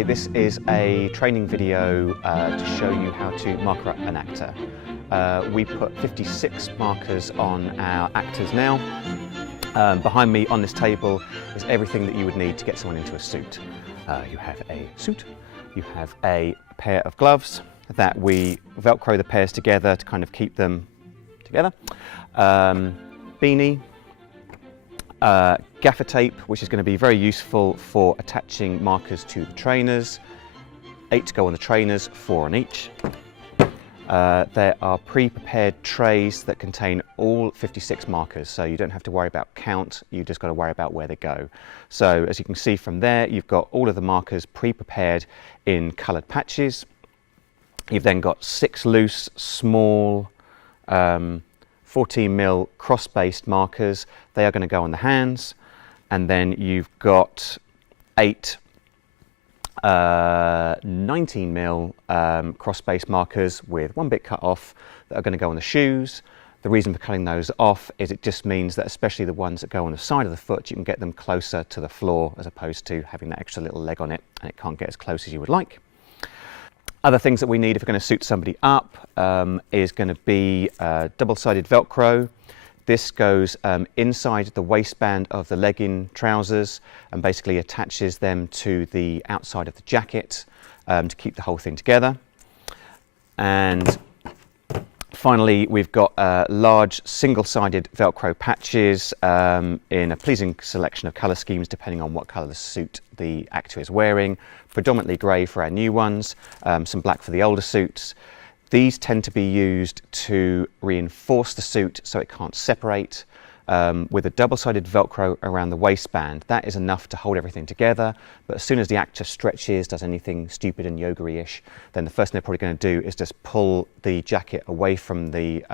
Hi, this is a training video to show you how to marker up an actor. We put 56 markers on our actors now. Behind me on this table is everything that you would need to get someone into a suit. You have a suit, you have a pair of gloves that we Velcro the pairs together to kind of keep them together, beanie, gaffer tape, which is going to be very useful for attaching markers to the trainers. 8 to go on the trainers, 4 on each. There are pre-prepared trays that contain all 56 markers, so you don't have to worry about count, you just got to worry about where they go. So as you can see from there, you've got all of the markers pre-prepared in coloured patches. You've then got 6 loose, small 14mm cross-based markers. They are going to go on the hands, and then you've got 8 19mm cross-based markers with 1 bit cut off that are going to go on the shoes. The reason for cutting those off is it just means that especially the ones that go on the side of the foot, you can get them closer to the floor as opposed to having that extra little leg on it and it can't get as close as you would like. Other things that we need if we're going to suit somebody up is going to be double-sided Velcro. This goes inside the waistband of the legging trousers and basically attaches them to the outside of the jacket to keep the whole thing together. And finally, we've got large single-sided Velcro patches in a pleasing selection of colour schemes depending on what colour the suit the actor is wearing. Predominantly grey for our new ones, some black for the older suits. These tend to be used to reinforce the suit so it can't separate. With a double-sided Velcro around the waistband, that is enough to hold everything together, but as soon as the actor stretches, does anything stupid and yoga-ish, then the first thing they're probably going to do is just pull the jacket away from the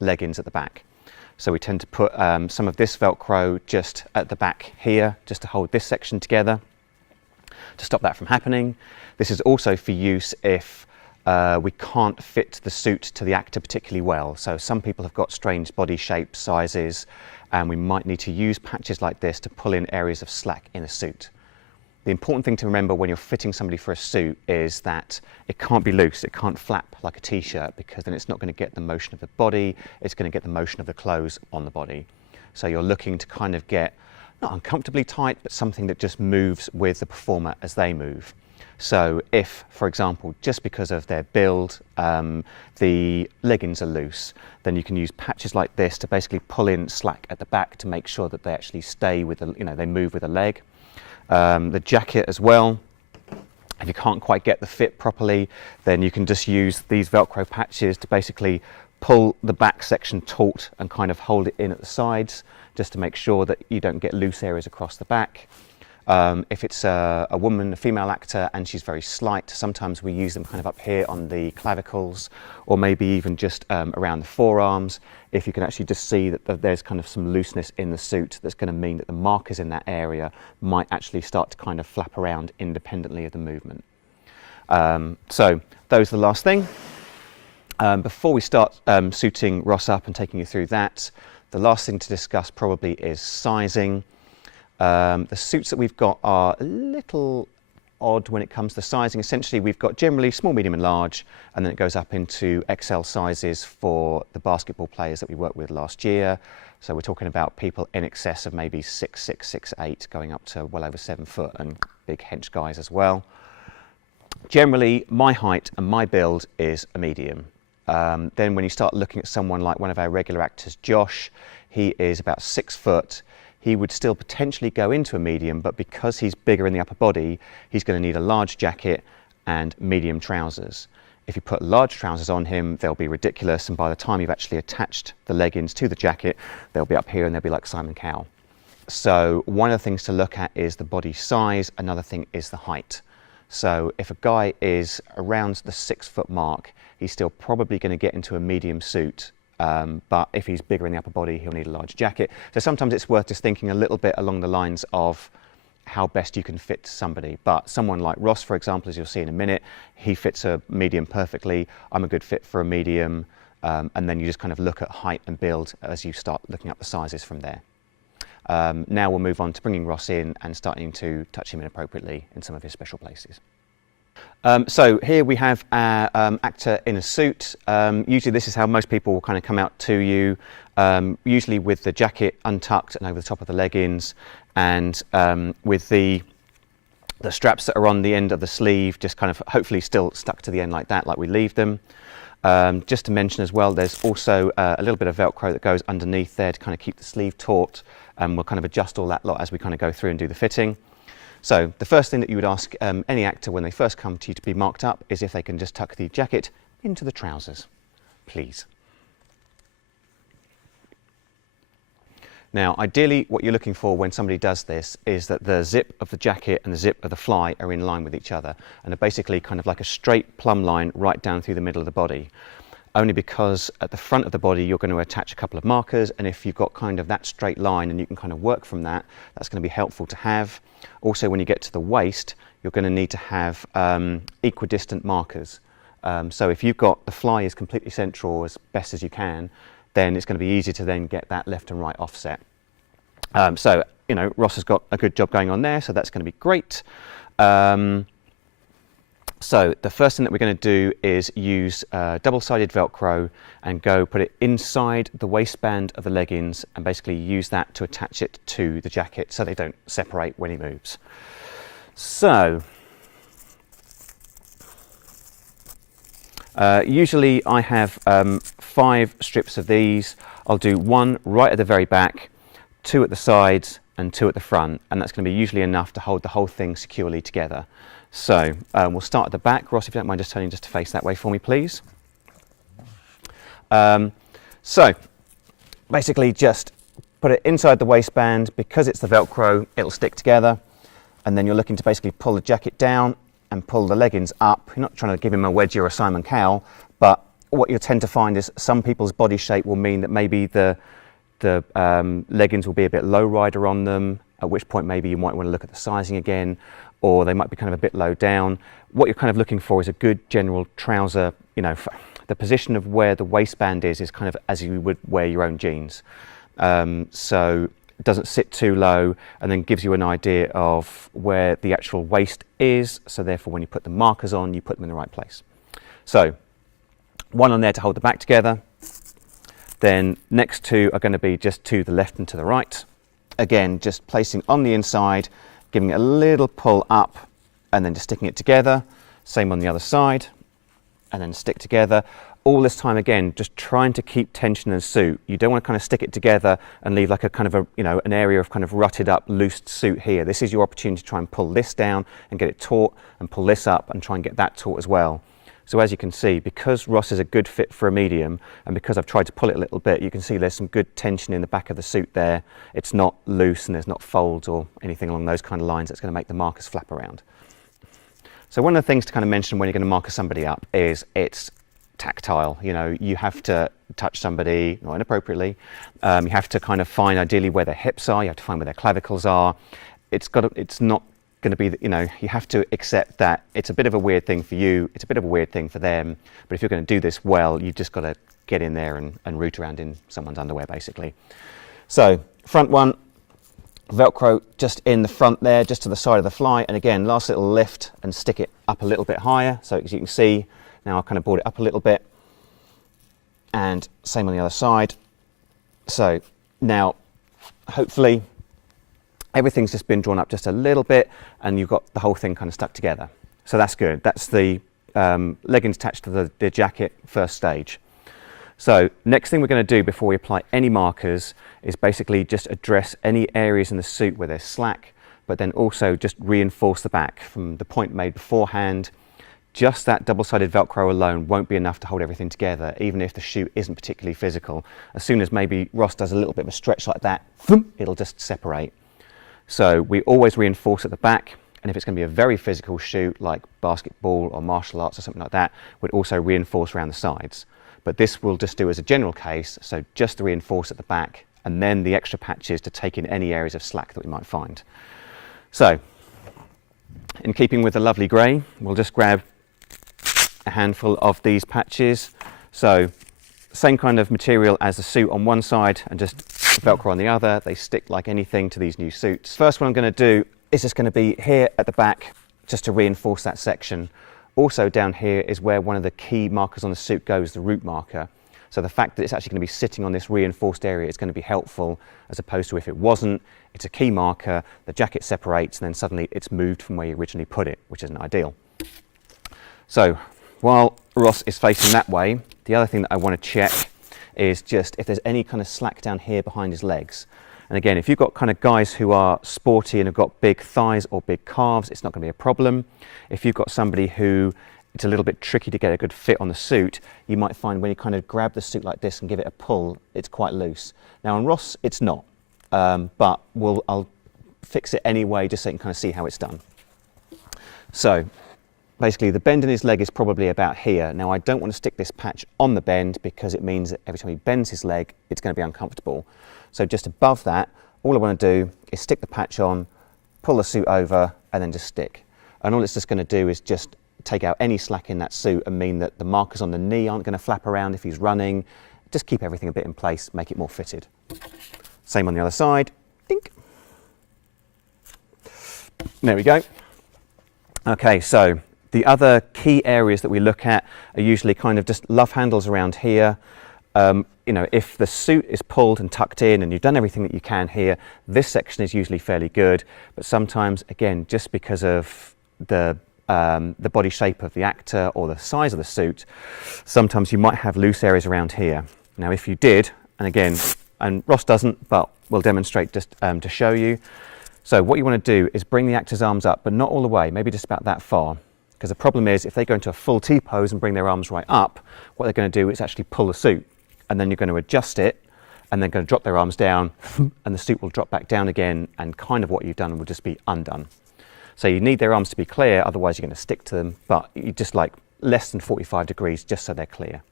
leggings at the back. So we tend to put some of this Velcro just at the back here, just to hold this section together, to stop that from happening. This is also for use if we can't fit the suit to the actor particularly well. So some people have got strange body shapes, sizes, and we might need to use patches like this to pull in areas of slack in a suit. The important thing to remember when you're fitting somebody for a suit is that it can't be loose, it can't flap like a t-shirt, because then it's not going to get the motion of the body, it's going to get the motion of the clothes on the body. So you're looking to kind of get, not uncomfortably tight, but something that just moves with the performer as they move. So if, for example, just because of their build, the leggings are loose, then you can use patches like this to basically pull in slack at the back to make sure that they actually stay with the, they move with the leg. The jacket as well, if you can't quite get the fit properly, then you can just use these Velcro patches to basically pull the back section taut and kind of hold it in at the sides, just to make sure that you don't get loose areas across the back. If it's a woman, a female actor, and she's very slight, sometimes we use them kind of up here on the clavicles, or maybe even just around the forearms. If you can actually just see that there's kind of some looseness in the suit, that's going to mean that the markers in that area might actually start to kind of flap around independently of the movement. So those are the last thing. Before we start suiting Ross up and taking you through that, the last thing to discuss probably is sizing. The suits that we've got are a little odd when it comes to sizing. Essentially, we've got generally small, medium and large, and then it goes up into XL sizes for the basketball players that we worked with last year. So we're talking about people in excess of maybe 6'6", 6'8", going up to well over 7 foot, and big hench guys as well. Generally, my height and my build is a medium. Then when you start looking at someone like one of our regular actors, Josh, he is about 6 foot. He would still potentially go into a medium, but because he's bigger in the upper body, he's going to need a large jacket and medium trousers. If you put large trousers on him, they'll be ridiculous, and by the time you've actually attached the leggings to the jacket, they'll be up here and they'll be like Simon Cowell. So one of the things to look at is the body size, another thing is the height. So if a guy is around the 6 foot mark, he's still probably going to get into a medium suit. But if he's bigger in the upper body, he'll need a large jacket. So sometimes it's worth just thinking a little bit along the lines of how best you can fit somebody. But someone like Ross, for example, as you'll see in a minute, he fits a medium perfectly. I'm a good fit for a medium. And then you just kind of look at height and build as you start looking up the sizes from there. Now we'll move on to bringing Ross in and starting to touch him inappropriately in some of his special places. So here we have our actor in a suit. Usually this is how most people will kind of come out to you, usually with the jacket untucked and over the top of the leggings, and with the straps that are on the end of the sleeve just kind of hopefully still stuck to the end like that, like we leave them. Just to mention as well, there's also a little bit of Velcro that goes underneath there to kind of keep the sleeve taut, and we'll kind of adjust all that lot as we kind of go through and do the fitting. So the first thing that you would ask any actor when they first come to you to be marked up is if they can just tuck the jacket into the trousers, please. Now, ideally, what you're looking for when somebody does this is that the zip of the jacket and the zip of the fly are in line with each other and are basically kind of like a straight plumb line right down through the middle of the body. Only because at the front of the body you're going to attach a couple of markers, and if you've got kind of that straight line and you can kind of work from that, that's going to be helpful to have. Also, when you get to the waist, you're going to need to have equidistant markers. So if you've got the fly is completely central as best as you can, then it's going to be easy to then get that left and right offset. So, you know, Ross has got a good job going on there, so that's going to be great. So the first thing that we're going to do is use double-sided Velcro and go put it inside the waistband of the leggings and basically use that to attach it to the jacket so they don't separate when he moves. So usually I have 5 strips of these. I'll do 1 right at the very back, 2 at the sides and 2 at the front, and that's going to be usually enough to hold the whole thing securely together. So we'll start at the back. Ross, if you don't mind just turning just to face that way for me, please. So basically just put it inside the waistband. Because it's the Velcro, it'll stick together, and then you're looking to basically pull the jacket down and pull the leggings up. You're not trying to give him a wedgie or a Simon Cowell, but what you'll tend to find is some people's body shape will mean that maybe the leggings will be a bit low rider on them, at which point maybe you might want to look at the sizing again, or they might be kind of a bit low down. What you're kind of looking for is a good general trouser, you know, the position of where the waistband is kind of as you would wear your own jeans. So it doesn't sit too low and then gives you an idea of where the actual waist is. So therefore when you put the markers on, you put them in the right place. So 1 on there to hold the back together. Then next 2 are going to be just to the left and to the right. Again, just placing on the inside, giving it a little pull up and then just sticking it together. Same on the other side, and then stick together. All this time again, just trying to keep tension in the suit. You don't want to kind of stick it together and leave like a kind of a, you know, an area of kind of rutted up, loose suit here. This is your opportunity to try and pull this down and get it taut, and pull this up and try and get that taut as well. So as you can see, because Ross is a good fit for a medium, and because I've tried to pull it a little bit, you can see there's some good tension in the back of the suit there. It's not loose and there's not folds or anything along those kind of lines that's going to make the markers flap around. So one of the things to kind of mention when you're going to marker somebody up is it's tactile. You know, you have to touch somebody, not inappropriately. You have to kind of find ideally where their hips are. You have to find where their clavicles are. It's not going to be, you know, you have to accept that it's a bit of a weird thing for you, it's a bit of a weird thing for them, but if you're going to do this well, you've just got to get in there and root around in someone's underwear basically. So front one, Velcro just in the front there, just to the side of the fly, and again last little lift and stick it up a little bit higher. So as you can see now I've kind of brought it up a little bit, and same on the other side. So now hopefully everything's just been drawn up just a little bit and you've got the whole thing kind of stuck together. So that's good. That's the leggings attached to the jacket first stage. So next thing we're going to do before we apply any markers is basically just address any areas in the suit where there's slack, but then also just reinforce the back from the point made beforehand. Just that double-sided Velcro alone won't be enough to hold everything together, even if the shoe isn't particularly physical. As soon as maybe Ross does a little bit of a stretch like that, it'll just separate. So we always reinforce at the back, and if it's going to be a very physical shoot like basketball or martial arts or something like that, we'd also reinforce around the sides. But this we'll just do as a general case, so just to reinforce at the back, and then the extra patches to take in any areas of slack that we might find. So, in keeping with the lovely grey, we'll just grab a handful of these patches. So, same kind of material as the suit on one side and just Velcro on the other. They stick like anything to these new suits. First one I'm going to do is just going to be here at the back, just to reinforce that section. Also down here is where one of the key markers on the suit goes, the root marker. So the fact that it's actually going to be sitting on this reinforced area is going to be helpful, as opposed to if it wasn't, it's a key marker, the jacket separates, and then suddenly it's moved from where you originally put it, which isn't ideal. So while Ross is facing that way, the other thing that I want to check is just if there's any kind of slack down here behind his legs. And again, if you've got kind of guys who are sporty and have got big thighs or big calves, it's not going to be a problem. If you've got somebody who it's a little bit tricky to get a good fit on the suit, you might find when you kind of grab the suit like this and give it a pull, it's quite loose. Now on Ross, it's not, but I'll fix it anyway just so you can kind of see how it's done. So basically the bend in his leg is probably about here. Now I don't want to stick this patch on the bend because it means that every time he bends his leg, it's going to be uncomfortable. So just above that, all I want to do is stick the patch on, pull the suit over, and then just stick. And all it's just going to do is just take out any slack in that suit and mean that the markers on the knee aren't going to flap around if he's running. Just keep everything a bit in place, make it more fitted. Same on the other side. Dink. There we go. Okay, so the other key areas that we look at are usually kind of just love handles around here. You know, if the suit is pulled and tucked in and you've done everything that you can here, this section is usually fairly good. But sometimes, again, just because of the body shape of the actor or the size of the suit, sometimes you might have loose areas around here. Now, if you did, and again, and Ross doesn't, but we'll demonstrate just to show you. So what you want to do is bring the actor's arms up, but not all the way, maybe just about that far. Because the problem is if they go into a full T pose and bring their arms right up, what they're going to do is actually pull the suit, and then you're going to adjust it, and they're going to drop their arms down, and the suit will drop back down again, and kind of what you've done will just be undone. So you need their arms to be clear, otherwise you're going to stick to them, but you just like less than 45 degrees just so they're clear.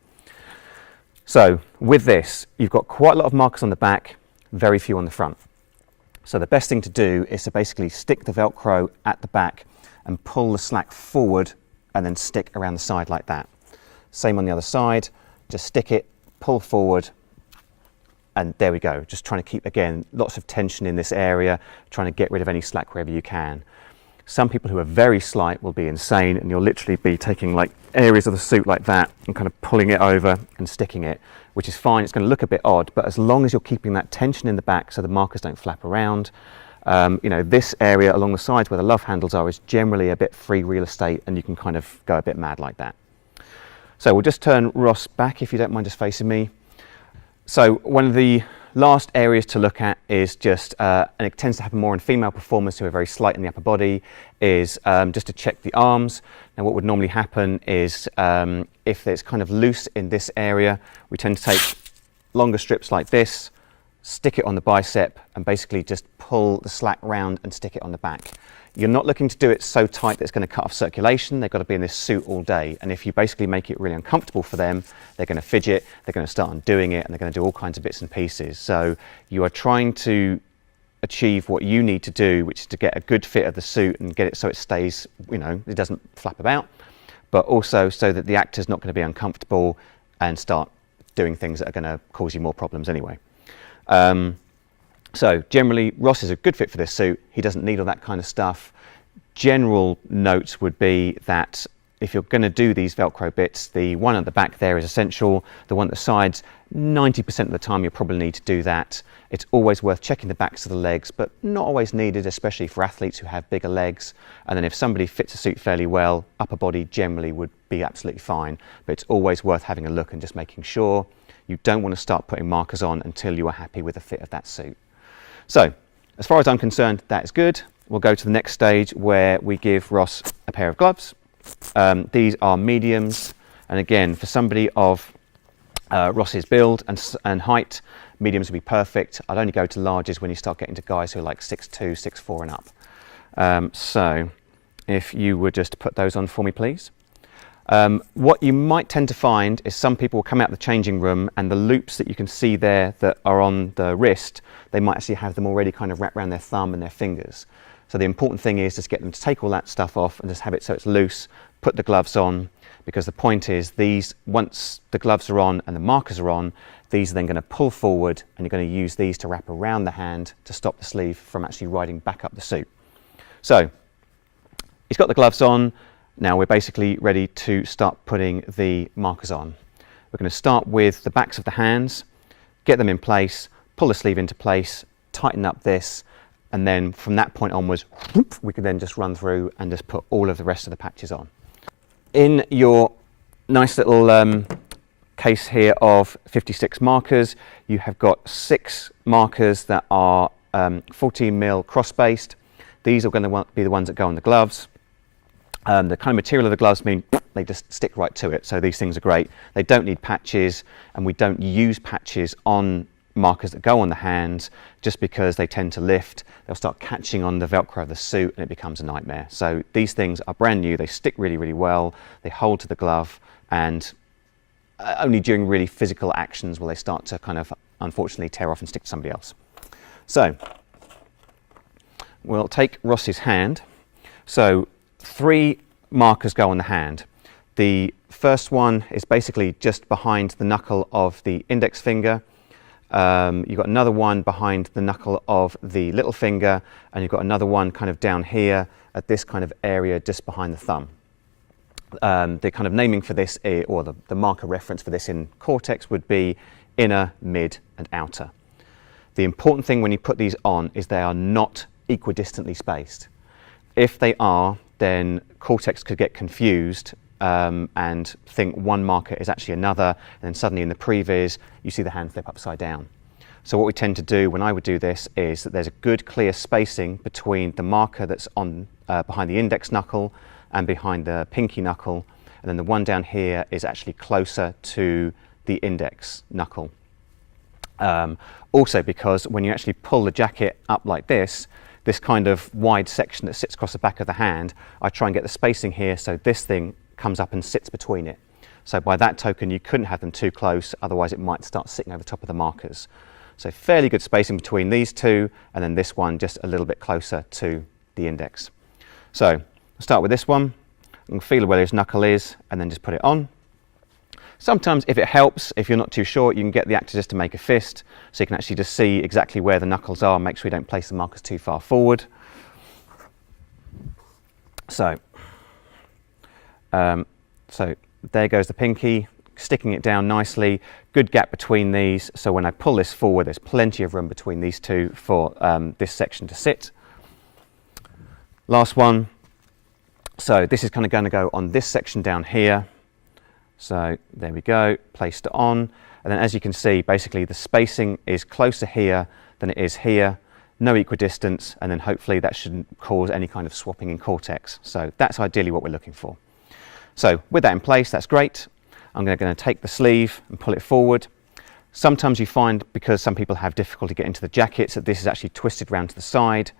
So with this, you've got quite a lot of markers on the back, very few on the front. So the best thing to do is to basically stick the Velcro at the back and pull the slack forward and then stick around the side like that. Same on the other side, just stick it, pull forward, and there we go. Just trying to keep, again, lots of tension in this area, trying to get rid of any slack wherever you can. Some people who are very slight will be insane, and you'll literally be taking like areas of the suit like that and kind of pulling it over and sticking it, which is fine. It's going to look a bit odd, but as long as you're keeping that tension in the back so the markers don't flap around, you know, this area along the sides where the love handles are is generally a bit free real estate, and you can kind of go a bit mad like that. So we'll just turn Ross back if you don't mind just facing me. So one of the last areas to look at is just, and it tends to happen more in female performers who are very slight in the upper body, is just to check the arms. Now what would normally happen is if it's kind of loose in this area, we tend to take longer strips like this, stick it on the bicep, and basically just pull the slack round and stick it on the back. You're not looking to do it so tight that it's going to cut off circulation. They've got to be in this suit all day. And if you basically make it really uncomfortable for them, they're going to fidget, they're going to start undoing it, and they're going to do all kinds of bits and pieces. So you are trying to achieve what you need to do, which is to get a good fit of the suit and get it so it stays, you know, it doesn't flap about, but also so that the actor's not going to be uncomfortable and start doing things that are going to cause you more problems anyway. So generally, Ross is a good fit for this suit. He doesn't need all that kind of stuff. General notes would be that if you're going to do these Velcro bits, the one at the back there is essential. The one at the sides, 90% of the time you'll probably need to do that. It's always worth checking the backs of the legs, but not always needed, especially for athletes who have bigger legs. And then if somebody fits a suit fairly well, upper body generally would be absolutely fine. But it's always worth having a look and just making sure. You don't want to start putting markers on until you are happy with the fit of that suit. So, as far as I'm concerned, that is good. We'll go to the next stage where we give Ross a pair of gloves. These are mediums, and again, for somebody of Ross's build and height, mediums would be perfect. I'd only go to larges when you start getting to guys who are like 6'2", 6'4", and up. So, if you would just put those on for me, please. What you might tend to find is some people will come out of the changing room and the loops that you can see there that are on the wrist, they might actually have them already kind of wrapped around their thumb and their fingers. So the important thing is just get them to take all that stuff off and just have it so it's loose, put the gloves on, because the point is these, once the gloves are on and the markers are on, these are then going to pull forward and you're going to use these to wrap around the hand to stop the sleeve from actually riding back up the suit. So he's got the gloves on. now we're basically ready to start putting the markers on. We're going to start with the backs of the hands, get them in place, pull the sleeve into place, tighten up this, and then from that point onwards, whoop, we can then just run through and just put all of the rest of the patches on. In your nice little case here of 56 markers, you have got 6 markers that are 14mm cross-based. These are going to be the ones that go on the gloves. The kind of material of the gloves mean they just stick right to it, so these things are great. They don't need patches, and we don't use patches on markers that go on the hands just because they tend to lift. They'll start catching on the Velcro of the suit and it becomes a nightmare. So these things are brand new, they stick really, really well, they hold to the glove, and only during really physical actions will they start to kind of unfortunately tear off and stick to somebody else. So we'll take Ross's hand. So 3 markers go on the hand. The first one is basically just behind the knuckle of the index finger. You've got another one behind the knuckle of the little finger, and you've got another one kind of down here at this kind of area just behind the thumb. The kind of naming for this, or the marker reference for this in Cortex would be inner, mid and outer. The important thing when you put these on is they are not equidistantly spaced. If they are, then Cortex could get confused and think one marker is actually another, and then suddenly in the previs you see the hand flip upside down. So what we tend to do when I would do this is that there's a good clear spacing between the marker that's on behind the index knuckle and behind the pinky knuckle, and then the one down here is actually closer to the index knuckle. Also because when you actually pull the jacket up like this kind of wide section that sits across the back of the hand, I try and get the spacing here so this thing comes up and sits between it. So by that token you couldn't have them too close, otherwise it might start sitting over top of the markers. So fairly good spacing between these two, and then this one just a little bit closer to the index. So I'll start with this one and feel where his knuckle is and then just put it on. Sometimes if it helps, if you're not too sure, you can get the actor just to make a fist so you can actually just see exactly where the knuckles are, make sure you don't place the markers too far forward. So there goes the pinky, sticking it down nicely, good gap between these, so when I pull this forward there's plenty of room between these two for this section to sit. Last one, so this is kind of going to go on this section down here, so there we go, placed it on, and then as you can see basically the spacing is closer here than it is here, no equidistance, and then hopefully that shouldn't cause any kind of swapping in Cortex, so that's ideally what we're looking for. So with that in place, that's great. I'm going to take the sleeve and pull it forward. Sometimes you find, because some people have difficulty getting to the jackets, that this is actually twisted round to the side.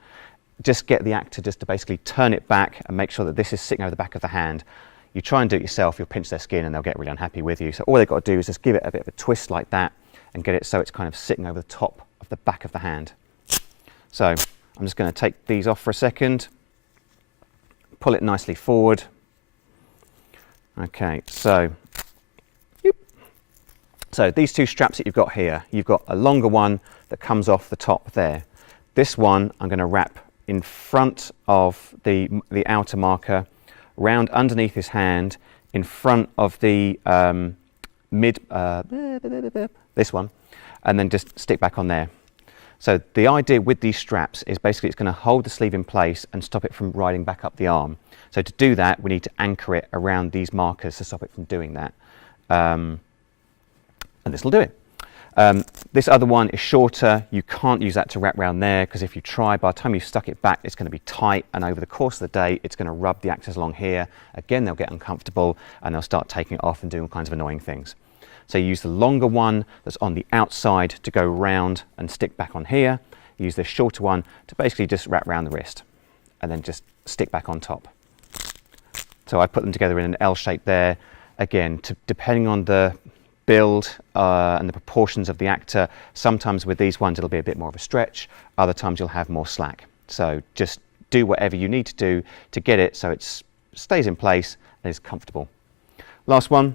Just get the actor just to basically turn it back and make sure that this is sitting over the back of the hand. You try and do it yourself, you'll pinch their skin and they'll get really unhappy with you. So all they've got to do is just give it a bit of a twist like that and get it so it's kind of sitting over the top of the back of the hand. So I'm just going to take these off for a second, pull it nicely forward. Okay, so these two straps that you've got here, you've got a longer one that comes off the top there. This one I'm going to wrap in front of the outer marker, round underneath his hand, in front of the this one, and then just stick back on there. So the idea with these straps is basically it's going to hold the sleeve in place and stop it from riding back up the arm. So to do that, we need to anchor it around these markers to stop it from doing that. And this will do it. This other one is shorter. You can't use that to wrap around there, because if you try, by the time you've stuck it back, it's going to be tight, and over the course of the day, it's going to rub the actors along here. Again, they'll get uncomfortable and they'll start taking it off and doing all kinds of annoying things. So you use the longer one that's on the outside to go round and stick back on here. You use the shorter one to basically just wrap around the wrist and then just stick back on top. So I put them together in an L shape there. Again, depending on the build and the proportions of the actor, sometimes with these ones it'll be a bit more of a stretch, other times you'll have more slack. So just do whatever you need to do to get it so it stays in place and is comfortable. Last one,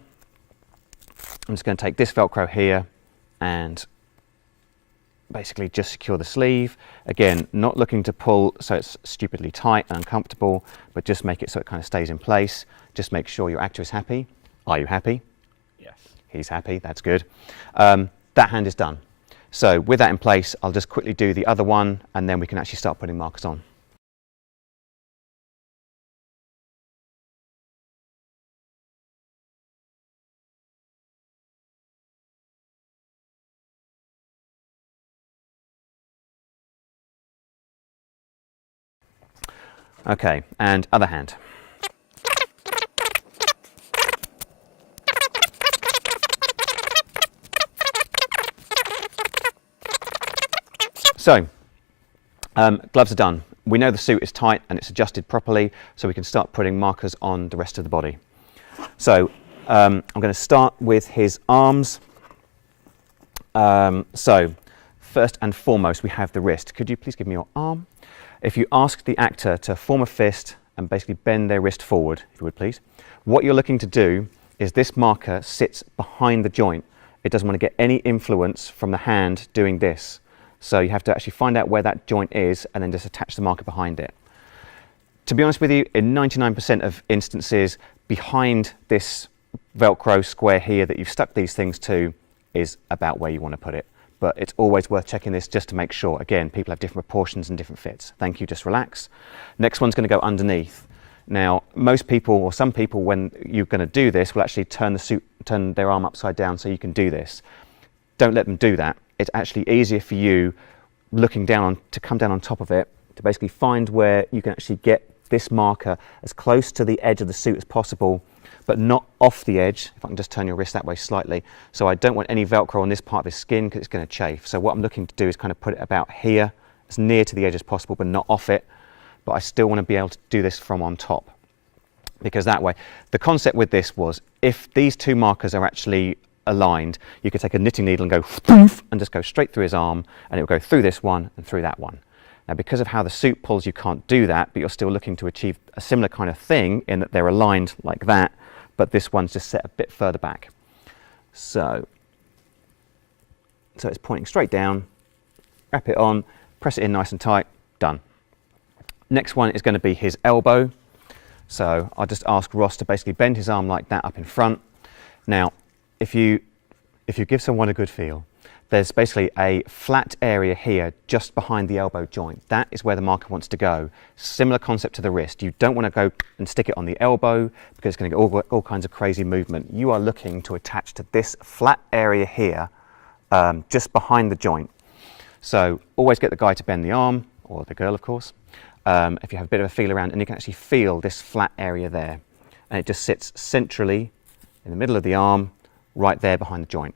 I'm just going to take this Velcro here and basically just secure the sleeve. Again, not looking to pull so it's stupidly tight and uncomfortable, but just make it so it kind of stays in place. Just make sure your actor is happy. Are you happy? Yes. He's happy, that's good. That hand is done. So with that in place, I'll just quickly do the other one and then we can actually start putting markers on. Okay, and other hand. So, gloves are done. We know the suit is tight and it's adjusted properly, so we can start putting markers on the rest of the body. So, I'm going to start with his arms. So, first and foremost, we have the wrist. Could you please give me your arm? If you ask the actor to form a fist and basically bend their wrist forward, if you would please, what you're looking to do is this marker sits behind the joint. It doesn't want to get any influence from the hand doing this. So you have to actually find out where that joint is and then just attach the marker behind it. To be honest with you, in 99% of instances, behind this Velcro square here that you've stuck these things to is about where you want to put it. But it's always worth checking this just to make sure. Again, people have different proportions and different fits. Thank you, just relax. Next one's going to go underneath. Now, most people, or some people, when you're going to do this, will actually turn their arm upside down so you can do this. Don't let them do that. It's actually easier for you looking down to come down on top of it to basically find where you can actually get this marker as close to the edge of the suit as possible, but not off the edge. If I can just turn your wrist that way slightly. So I don't want any Velcro on this part of his skin because it's going to chafe. So what I'm looking to do is kind of put it about here, as near to the edge as possible, but not off it. But I still want to be able to do this from on top. Because that way, the concept with this was, if these two markers are actually aligned, you could take a knitting needle and go and just go straight through his arm, and it will go through this one and through that one. Now, because of how the suit pulls, you can't do that, but you're still looking to achieve a similar kind of thing in that they're aligned like that, but this one's just set a bit further back. So it's pointing straight down, wrap it on, press it in nice and tight, done. Next one is going to be his elbow. So I'll just ask Ross to basically bend his arm like that up in front. Now, if you give someone a good feel, there's basically a flat area here just behind the elbow joint. That is where the marker wants to go. Similar concept to the wrist. You don't want to go and stick it on the elbow because it's going to get all kinds of crazy movement. You are looking to attach to this flat area here, just behind the joint. So always get the guy to bend the arm, or the girl of course, if you have a bit of a feel around, and you can actually feel this flat area there. And it just sits centrally in the middle of the arm, right there behind the joint.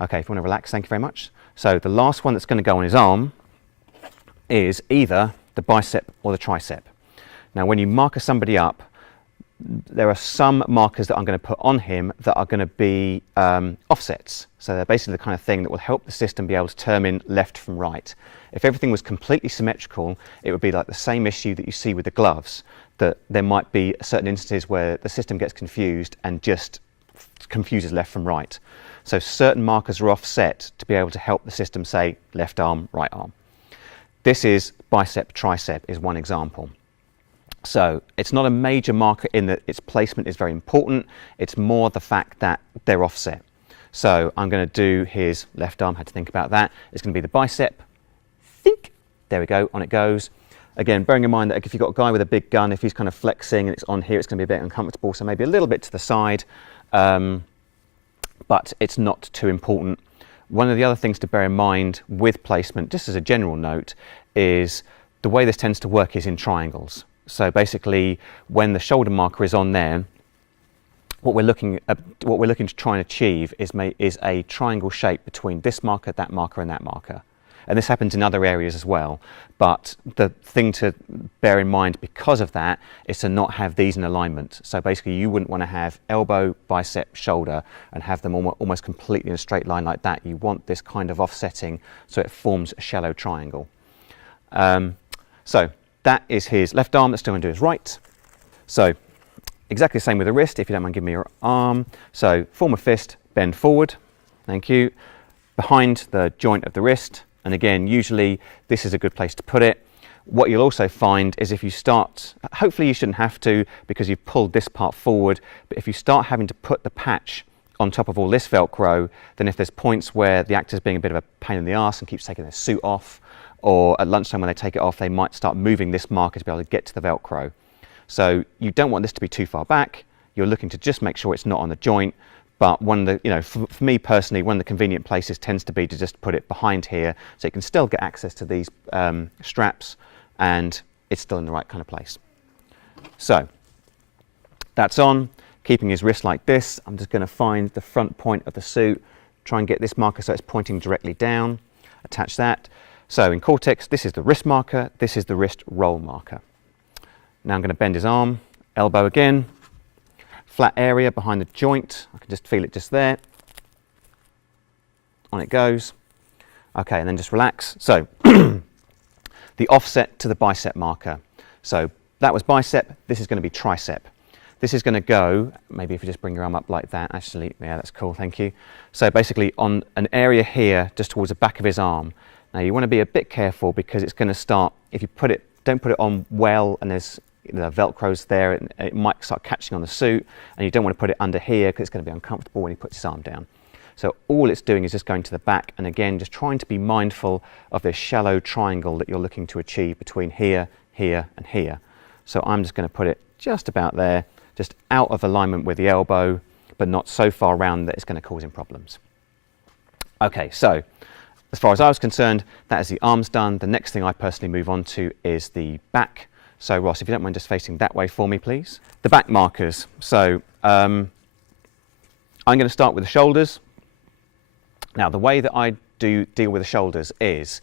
Okay, if you want to relax, thank you very much. So the last one that's going to go on his arm is either the bicep or the tricep. Now, when you marker somebody up, there are some markers that I'm going to put on him that are going to be offsets. So they're basically the kind of thing that will help the system be able to determine left from right. If everything was completely symmetrical, it would be like the same issue that you see with the gloves, that there might be certain instances where the system gets confused and just confuses left from right. So certain markers are offset to be able to help the system say left arm, right arm. This is bicep, tricep is one example. So it's not a major marker in that its placement is very important. It's more the fact that they're offset. So I'm going to do his left arm, had to think about that. It's going to be the bicep. Think. There we go, on it goes. Again, bearing in mind that if you've got a guy with a big gun, if he's kind of flexing and it's on here, it's going to be a bit uncomfortable. So maybe a little bit to the side. But it's not too important. One of the other things to bear in mind with placement, just as a general note, is the way this tends to work is in triangles. So basically, when the shoulder marker is on there, what we're looking to try and achieve is a triangle shape between this marker, that marker, and that marker. And this happens in other areas as well. But the thing to bear in mind because of that is to not have these in alignment. So basically you wouldn't want to have elbow, bicep, shoulder and have them almost completely in a straight line like that. You want this kind of offsetting so it forms a shallow triangle. So that is his left arm. Let's still going to do his right. So exactly the same with the wrist, if you don't mind giving me your arm. So form a fist, bend forward. Thank you. behind the joint of the wrist. And again, usually this is a good place to put it. What you'll also find is if you start, hopefully you shouldn't have to because you've pulled this part forward, but if you start having to put the patch on top of all this Velcro, then if there's points where the actor's being a bit of a pain in the arse and keeps taking their suit off, or at lunchtime when they take it off, they might start moving this marker to be able to get to the Velcro. So you don't want this to be too far back. You're looking to just make sure it's not on the joint. But one of the, you know, for me personally, one of the convenient places tends to be to just put it behind here so you can still get access to these straps and it's still in the right kind of place. So that's on, keeping his wrist like this. I'm just going to find the front point of the suit, try and get this marker so it's pointing directly down, attach that. So in Cortex, this is the wrist marker, this is the wrist roll marker. Now I'm going to bend his arm, elbow again. Flat area behind the joint, I can just feel it just there. On it goes. Okay, and then just relax. So, the offset to the bicep marker. So, that was bicep, this is going to be tricep. This is going to go, maybe if you just bring your arm up like that, actually, yeah, that's cool, thank you. So basically on an area here, just towards the back of his arm. Now you want to be a bit careful because it's going to start, if you put it, don't put it on well and there's the Velcro's there, it might start catching on the suit, and you don't want to put it under here because it's going to be uncomfortable when he puts his arm down. So all it's doing is just going to the back, and again just trying to be mindful of this shallow triangle that you're looking to achieve between here, here and here. So I'm just going to put it just about there, just out of alignment with the elbow, but not so far around that it's going to cause him problems. Okay, so as far as I was concerned, that is the arms done. The next thing I personally move on to is the back. So Ross, if you don't mind just facing that way for me, please. The back markers. So I'm going to start with the shoulders. Now, the way that I do deal with the shoulders is,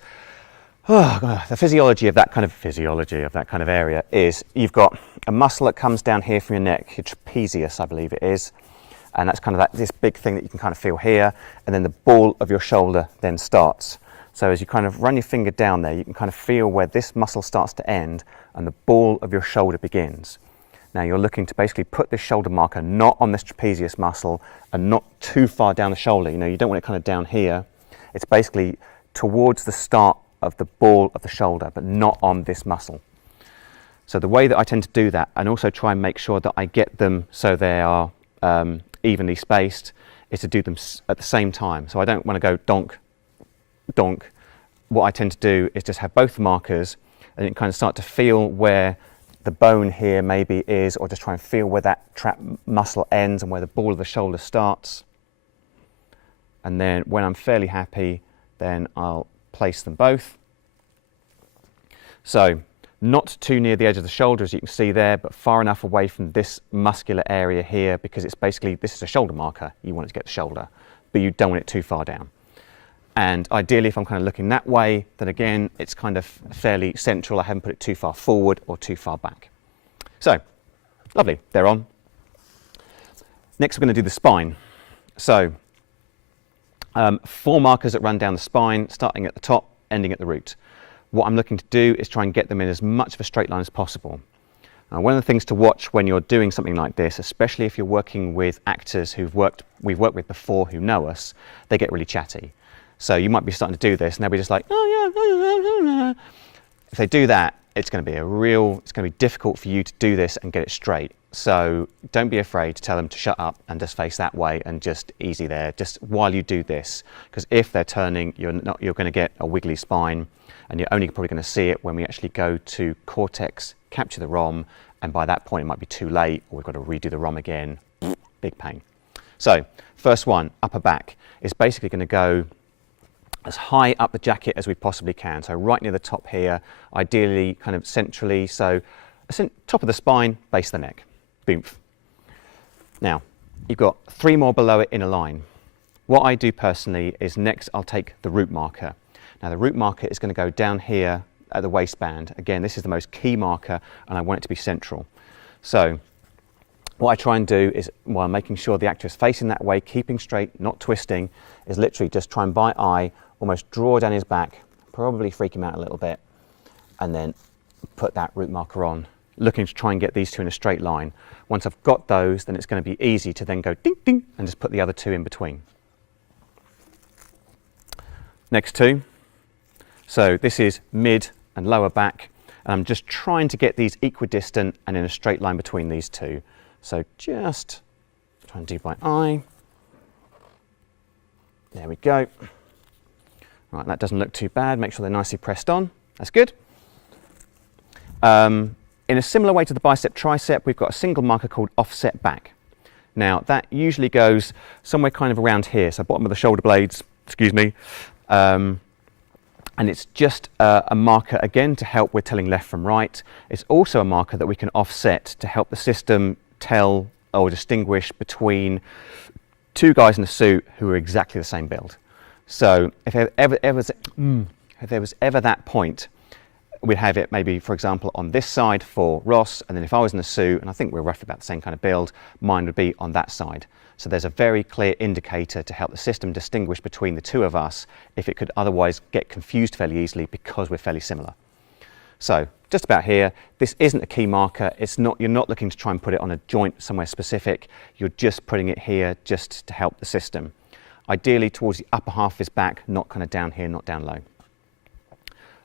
the physiology of that kind of area is you've got a muscle that comes down here from your neck, your trapezius, I believe it is, and that's kind of this big thing that you can kind of feel here, and then the ball of your shoulder then starts. So as you kind of run your finger down there, you can kind of feel where this muscle starts to end and the ball of your shoulder begins. Now you're looking to basically put this shoulder marker not on this trapezius muscle and not too far down the shoulder. You know, you don't want it kind of down here. It's basically towards the start of the ball of the shoulder, but not on this muscle. So the way that I tend to do that, and also try and make sure that I get them so they are evenly spaced, is to do them at the same time. So I don't want to go donk, donk. What I tend to do is just have both the markers and you can kind of start to feel where the bone here maybe is, or just try and feel where that trap muscle ends and where the ball of the shoulder starts. And then when I'm fairly happy, then I'll place them both. So not too near the edge of the shoulder as you can see there, but far enough away from this muscular area here, because it's basically, this is a shoulder marker. You want it to get the shoulder, but you don't want it too far down. And ideally, if I'm kind of looking that way, then again, it's kind of fairly central. I haven't put it too far forward or too far back. So, lovely, they're on. Next, we're going to do the spine. So, 4 markers that run down the spine, starting at the top, ending at the root. What I'm looking to do is try and get them in as much of a straight line as possible. Now, one of the things to watch when you're doing something like this, especially if you're working with actors we've worked with before who know us, they get really chatty. So you might be starting to do this and they'll be just like, oh yeah. If they do that, it's going to be difficult for you to do this and get it straight. So don't be afraid to tell them to shut up and just face that way and just easy there, just while you do this. Because if they're turning, you're going to get a wiggly spine, and you're only probably going to see it when we actually go to Cortex, capture the ROM, and by that point it might be too late, or we've got to redo the ROM again. Big pain. So first one, upper back, is basically going to go as high up the jacket as we possibly can. So right near the top here, ideally kind of centrally. So top of the spine, base of the neck. Boom. Now, you've got 3 more below it in a line. What I do personally is next I'll take the root marker. Now the root marker is going to go down here at the waistband. Again, this is the most key marker and I want it to be central. So what I try and do is, while making sure the actor is facing that way, keeping straight, not twisting, is literally just try and by eye, almost draw down his back, probably freak him out a little bit, and then put that root marker on, looking to try and get these 2 in a straight line. Once I've got those, then it's going to be easy to then go ding, ding, and just put the other 2 in between. next two. So this is mid and lower back, and I'm just trying to get these equidistant and in a straight line between these two. So just try and do by eye. There we go. Right, that doesn't look too bad. Make sure they're nicely pressed on. That's good. In a similar way to the bicep tricep, we've got a single marker called offset back. Now that usually goes somewhere kind of around here, so bottom of the shoulder blades, excuse me. And it's just a marker again to help with telling left from right. It's also a marker that we can offset to help the system tell or distinguish between two guys in a suit who are exactly the same build. So if there was ever that point, we'd have it maybe, for example, on this side for Ross, and then if I was in a suit, and I think we're roughly about the same kind of build, mine would be on that side. So there's a very clear indicator to help the system distinguish between the two of us if it could otherwise get confused fairly easily because we're fairly similar. So just about here, this isn't a key marker. You're not looking to try and put it on a joint somewhere specific. You're just putting it here just to help the system. Ideally towards the upper half of his back, not kind of down here, not down low.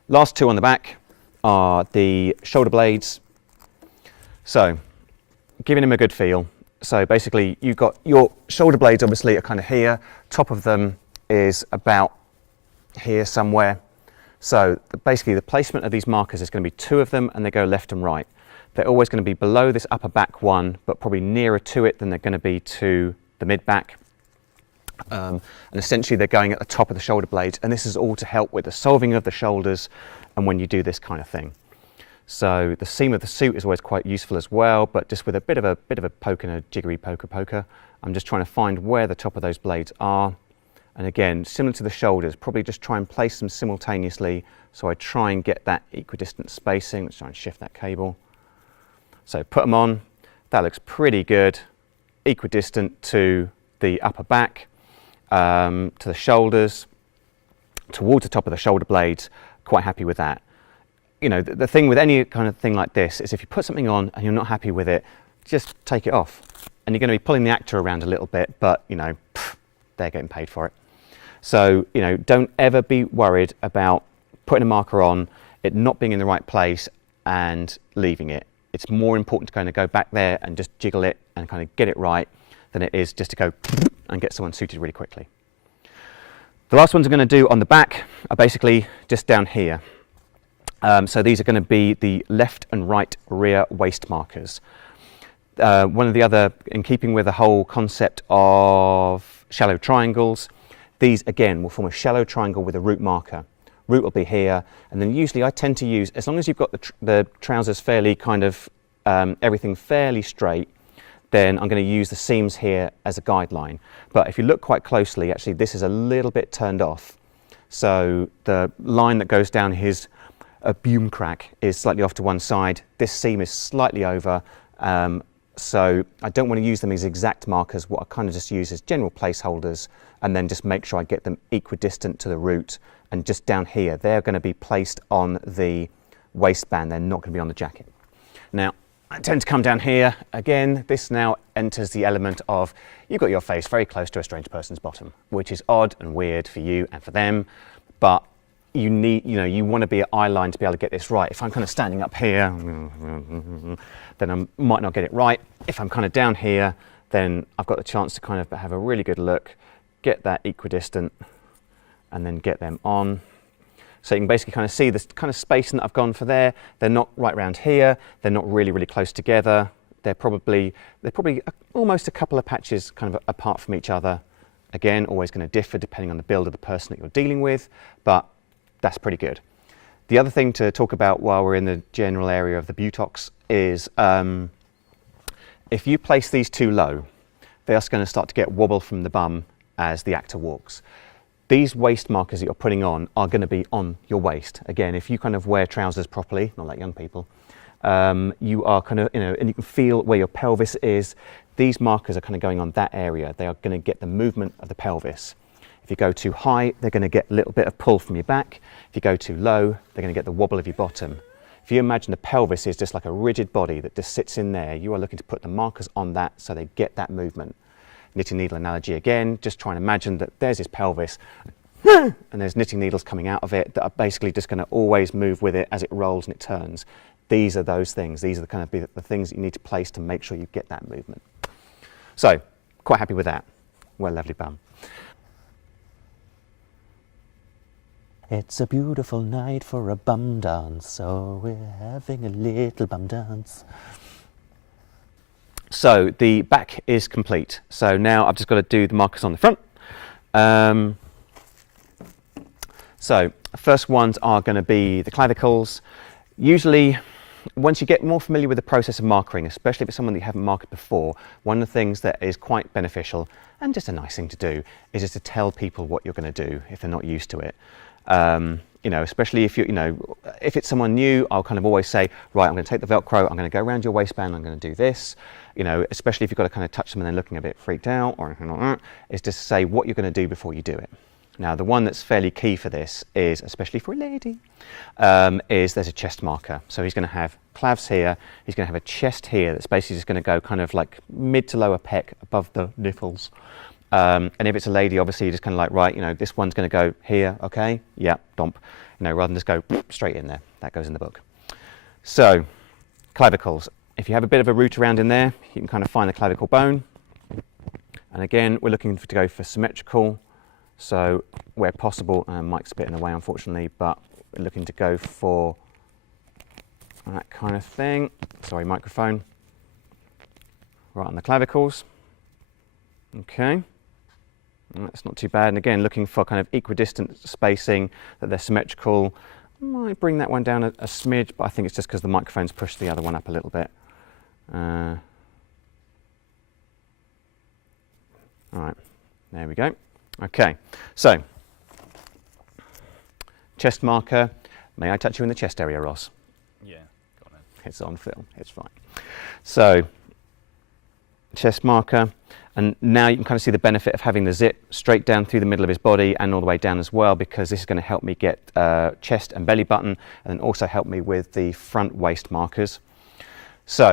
Last two on the back are the shoulder blades. So giving him a good feel. So basically you've got your shoulder blades obviously are kind of here. Top of them is about here somewhere. So basically the placement of these markers is going to be two of them, and they go left and right. They're always going to be below this upper back one, but probably nearer to it than they're going to be to the mid back. And essentially they're going at the top of the shoulder blades, and this is all to help with the solving of the shoulders and when you do this kind of thing. So the seam of the suit is always quite useful as well, but just with a bit of a poke and a jiggery poker, I'm just trying to find where the top of those blades are. And again, similar to the shoulders, probably just try and place them simultaneously, so I try and get that equidistant spacing. Let's try and shift that cable. So put them on, that looks pretty good, equidistant to the upper back, to the shoulders, towards the top of the shoulder blades. Quite happy with that. You know, the thing with any kind of thing like this is if you put something on and you're not happy with it, just take it off. And you're going to be pulling the actor around a little bit, but you know, they're getting paid for it. So, you know, don't ever be worried about putting a marker on, it not being in the right place and leaving it. It's more important to kind of go back there and just jiggle it and kind of get it right than it is just to go and get someone suited really quickly. The last ones I'm going to do on the back are basically just down here. So these are going to be the left and right rear waist markers. One of the other, in keeping with the whole concept of shallow triangles, these again will form a shallow triangle with a root marker. Root will be here, and then usually I tend to use, as long as you've got the trousers fairly kind of, everything fairly straight, then I'm going to use the seams here as a guideline. But if you look quite closely, actually this is a little bit turned off. So the line that goes down his boom crack is slightly off to one side. This seam is slightly over. So I don't want to use them as exact markers. What I kind of just use is general placeholders, and then just make sure I get them equidistant to the root. And just down here, they're going to be placed on the waistband. They're not going to be on the jacket. Now, I tend to come down here. Again, this now enters the element of you've got your face very close to a strange person's bottom, which is odd and weird for you and for them. But you need, you know, you want to be at eye line to be able to get this right. If I'm kind of standing up here, then I might not get it right. If I'm kind of down here, then I've got the chance to kind of have a really good look, get that equidistant, and then get them on. So you can basically kind of see this kind of spacing that I've gone for there. They're not right around here. They're not really, really close together. They're probably almost a couple of patches kind of apart from each other. Again, always going to differ depending on the build of the person that you're dealing with, but that's pretty good. The other thing to talk about while we're in the general area of the buttocks is if you place these too low, they're just going to start to get wobble from the bum as the actor walks. These waist markers that you're putting on are going to be on your waist. Again, if you kind of wear trousers properly, not like young people, you are kind of, you know, and you can feel where your pelvis is. These markers are kind of going on that area. They are going to get the movement of the pelvis. If you go too high, they're going to get a little bit of pull from your back. If you go too low, they're going to get the wobble of your bottom. If you imagine the pelvis is just like a rigid body that just sits in there, you are looking to put the markers on that so they get that movement. Knitting needle analogy again, just try and imagine that there's his pelvis and there's knitting needles coming out of it that are basically just going to always move with it as it rolls and it turns. These are those things. These are the kind of the things that you need to place to make sure you get that movement. So, quite happy with that. Well, lovely bum. It's a beautiful night for a bum dance, so we're having a little bum dance. So the back is complete. So now I've just got to do the markers on the front. So first ones are going to be the clavicles. Usually, once you get more familiar with the process of markering, especially if it's someone that you haven't marked before, one of the things that is quite beneficial and just a nice thing to do is just to tell people what you're going to do if they're not used to it. You know, especially if if it's someone new, I'll kind of always say, right, I'm going to take the Velcro, I'm going to go around your waistband, I'm going to do this. You know, especially if you've got to kind of touch them and they're looking a bit freaked out or anything like that, is just to say what you're going to do before you do it. Now, the one that's fairly key for this is, especially for a lady, is there's a chest marker. So he's going to have clavs here, he's going to have a chest here that's basically just going to go kind of like mid to lower pec above the nipples. And if it's a lady, obviously you're just kind of like, right, you know, this one's going to go here, okay, yeah, dump, you know, rather than just go straight in there. That goes in the book. So, clavicles. If you have a bit of a root around in there, you can kind of find the clavicle bone. And again, we're looking to go for symmetrical. So, where possible, Mike's a bit in the way, unfortunately, but we're looking to go for that kind of thing. Sorry, microphone. Right on the clavicles. Okay. That's not too bad. And again, looking for kind of equidistant spacing, that they're symmetrical. Might bring that one down a smidge, but I think it's just because the microphone's pushed the other one up a little bit. All right, there we go. Okay, so chest marker. May I touch you in the chest area, Ross? Yeah, got it. It's on film, it's fine. So, chest marker. And now you can kind of see the benefit of having the zip straight down through the middle of his body and all the way down as well, because this is going to help me get chest and belly button, and then also help me with the front waist markers. So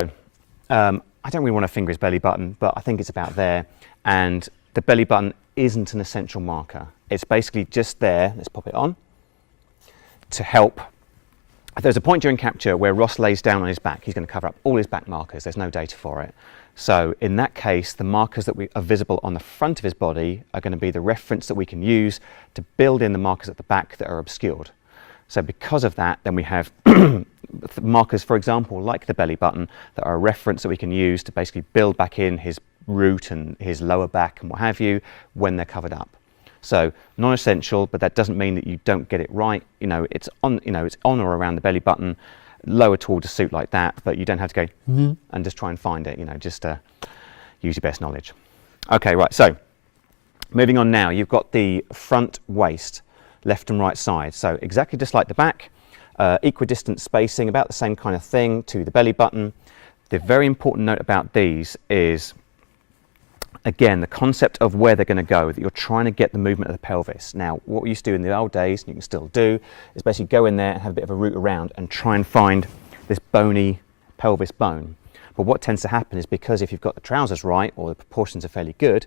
I don't really want to finger his belly button, but I think it's about there. And the belly button isn't an essential marker. It's basically just there, let's pop it on, to help. There's a point during capture where Ross lays down on his back. He's going to cover up all his back markers. There's no data for it. So in that case, the markers that are visible on the front of his body are going to be the reference that we can use to build in the markers at the back that are obscured. So because of that, then we have markers, for example, like the belly button, that are a reference that we can use to basically build back in his root and his lower back and what have you when they're covered up. So non-essential, but that doesn't mean that you don't get it right. You know, it's on or around the belly button, lower towards a suit like that, but you don't have to go and just try and find it. You know, just use your best knowledge. Okay, right. So moving on now, you've got the front waist, left and right side. So exactly just like the back, equidistant spacing, about the same kind of thing to the belly button. The very important note about these is, again, the concept of where they're going to go, that you're trying to get the movement of the pelvis. Now, what we used to do in the old days, and you can still do, is basically go in there and have a bit of a root around and try and find this bony pelvis bone. But what tends to happen is, because if you've got the trousers right, or the proportions are fairly good,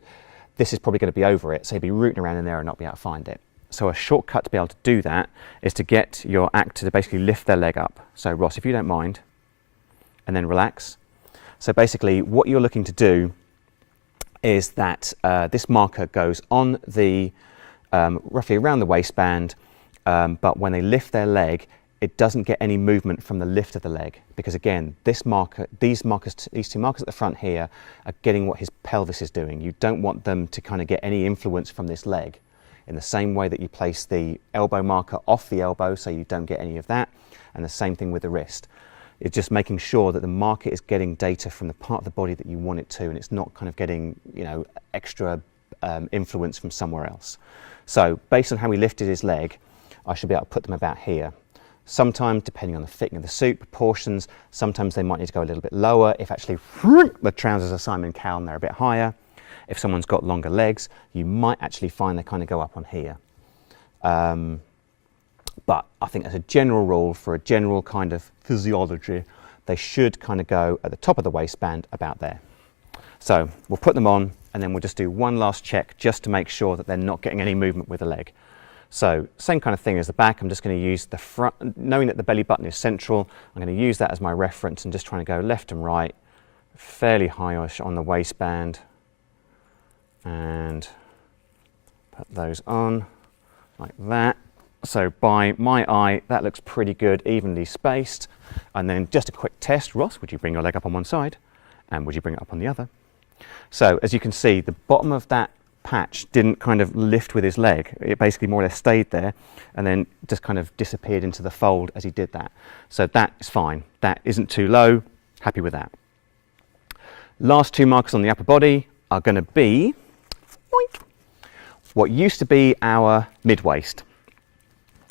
this is probably going to be over it. So you'll be rooting around in there and not be able to find it. So a shortcut to be able to do that is to get your actor to basically lift their leg up. So Ross, if you don't mind, and then relax. So basically what you're looking to do is that this marker goes on the roughly around the waistband, but when they lift their leg, it doesn't get any movement from the lift of the leg, because again, these two markers at the front here are getting what his pelvis is doing. You don't want them to kind of get any influence from this leg, in the same way that you place the elbow marker off the elbow, so you don't get any of that, and the same thing with the wrist. It's just making sure that the marker is getting data from the part of the body that you want it to, and it's not kind of getting, you know, extra influence from somewhere else. So based on how we lifted his leg, I should be able to put them about here. Sometimes, depending on the fitting of the suit, proportions, sometimes they might need to go a little bit lower. If actually the trousers are Simon Cowell and they're a bit higher. If someone's got longer legs, you might actually find they kind of go up on here. But I think as a general rule, for a general kind of physiology, they should kind of go at the top of the waistband about there. So we'll put them on, and then we'll just do one last check just to make sure that they're not getting any movement with the leg. So same kind of thing as the back. I'm just going to use the front, knowing that the belly button is central, I'm going to use that as my reference and just trying to go left and right, fairly high-ish on the waistband, and put those on like that. So by my eye, that looks pretty good, evenly spaced. And then just a quick test. Ross, would you bring your leg up on one side? And would you bring it up on the other? So as you can see, the bottom of that patch didn't kind of lift with his leg. It basically more or less stayed there and then just kind of disappeared into the fold as he did that. So that is fine. That isn't too low. Happy with that. Last two markers on the upper body are going to be what used to be our mid-waist.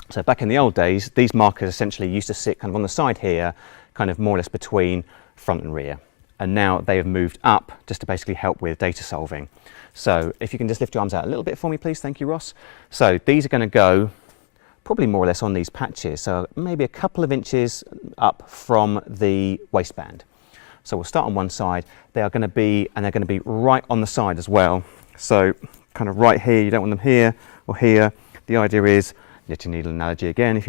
So back in the old days, these markers essentially used to sit kind of on the side here, kind of more or less between front and rear. And now they have moved up just to basically help with data solving. So if you can just lift your arms out a little bit for me, please. Thank you, Ross. So these are going to go probably more or less on these patches. So maybe a couple of inches up from the waistband. So we'll start on one side. They are going to be, and they're going to be right on the side as well. So kind of right here, you don't want them here or here. The idea is, knitting needle analogy again, if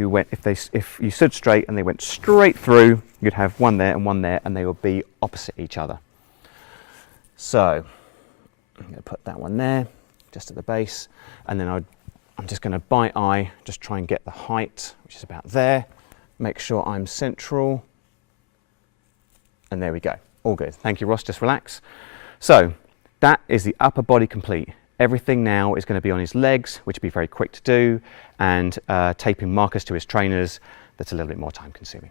you stood straight and they went straight through, you'd have one there, and they will be opposite each other. So I'm going to put that one there, just at the base, and then I'm just going to by eye just try and get the height, which is about there. Make sure I'm central, and there we go. All good. Thank you, Ross. Just relax. So that is the upper body complete. Everything now is going to be on his legs, which will be very quick to do, and taping markers to his trainers. That's a little bit more time consuming.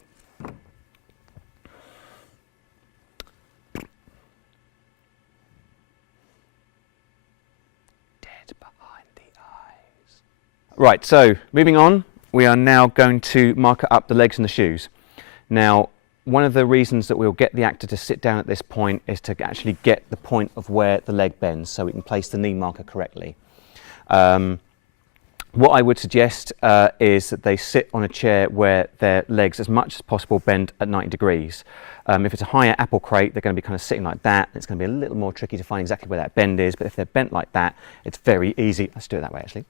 Dead behind the eyes. Right, so moving on, we are now going to marker up the legs and the shoes. Now, one of the reasons that we'll get the actor to sit down at this point is to actually get the point of where the leg bends so we can place the knee marker correctly. What I would suggest is that they sit on a chair where their legs as much as possible bend at 90 degrees. If it's a higher apple crate, they're going to be kind of sitting like that. It's going to be a little more tricky to find exactly where that bend is, but if they're bent like that, it's very easy. Let's do it that way actually.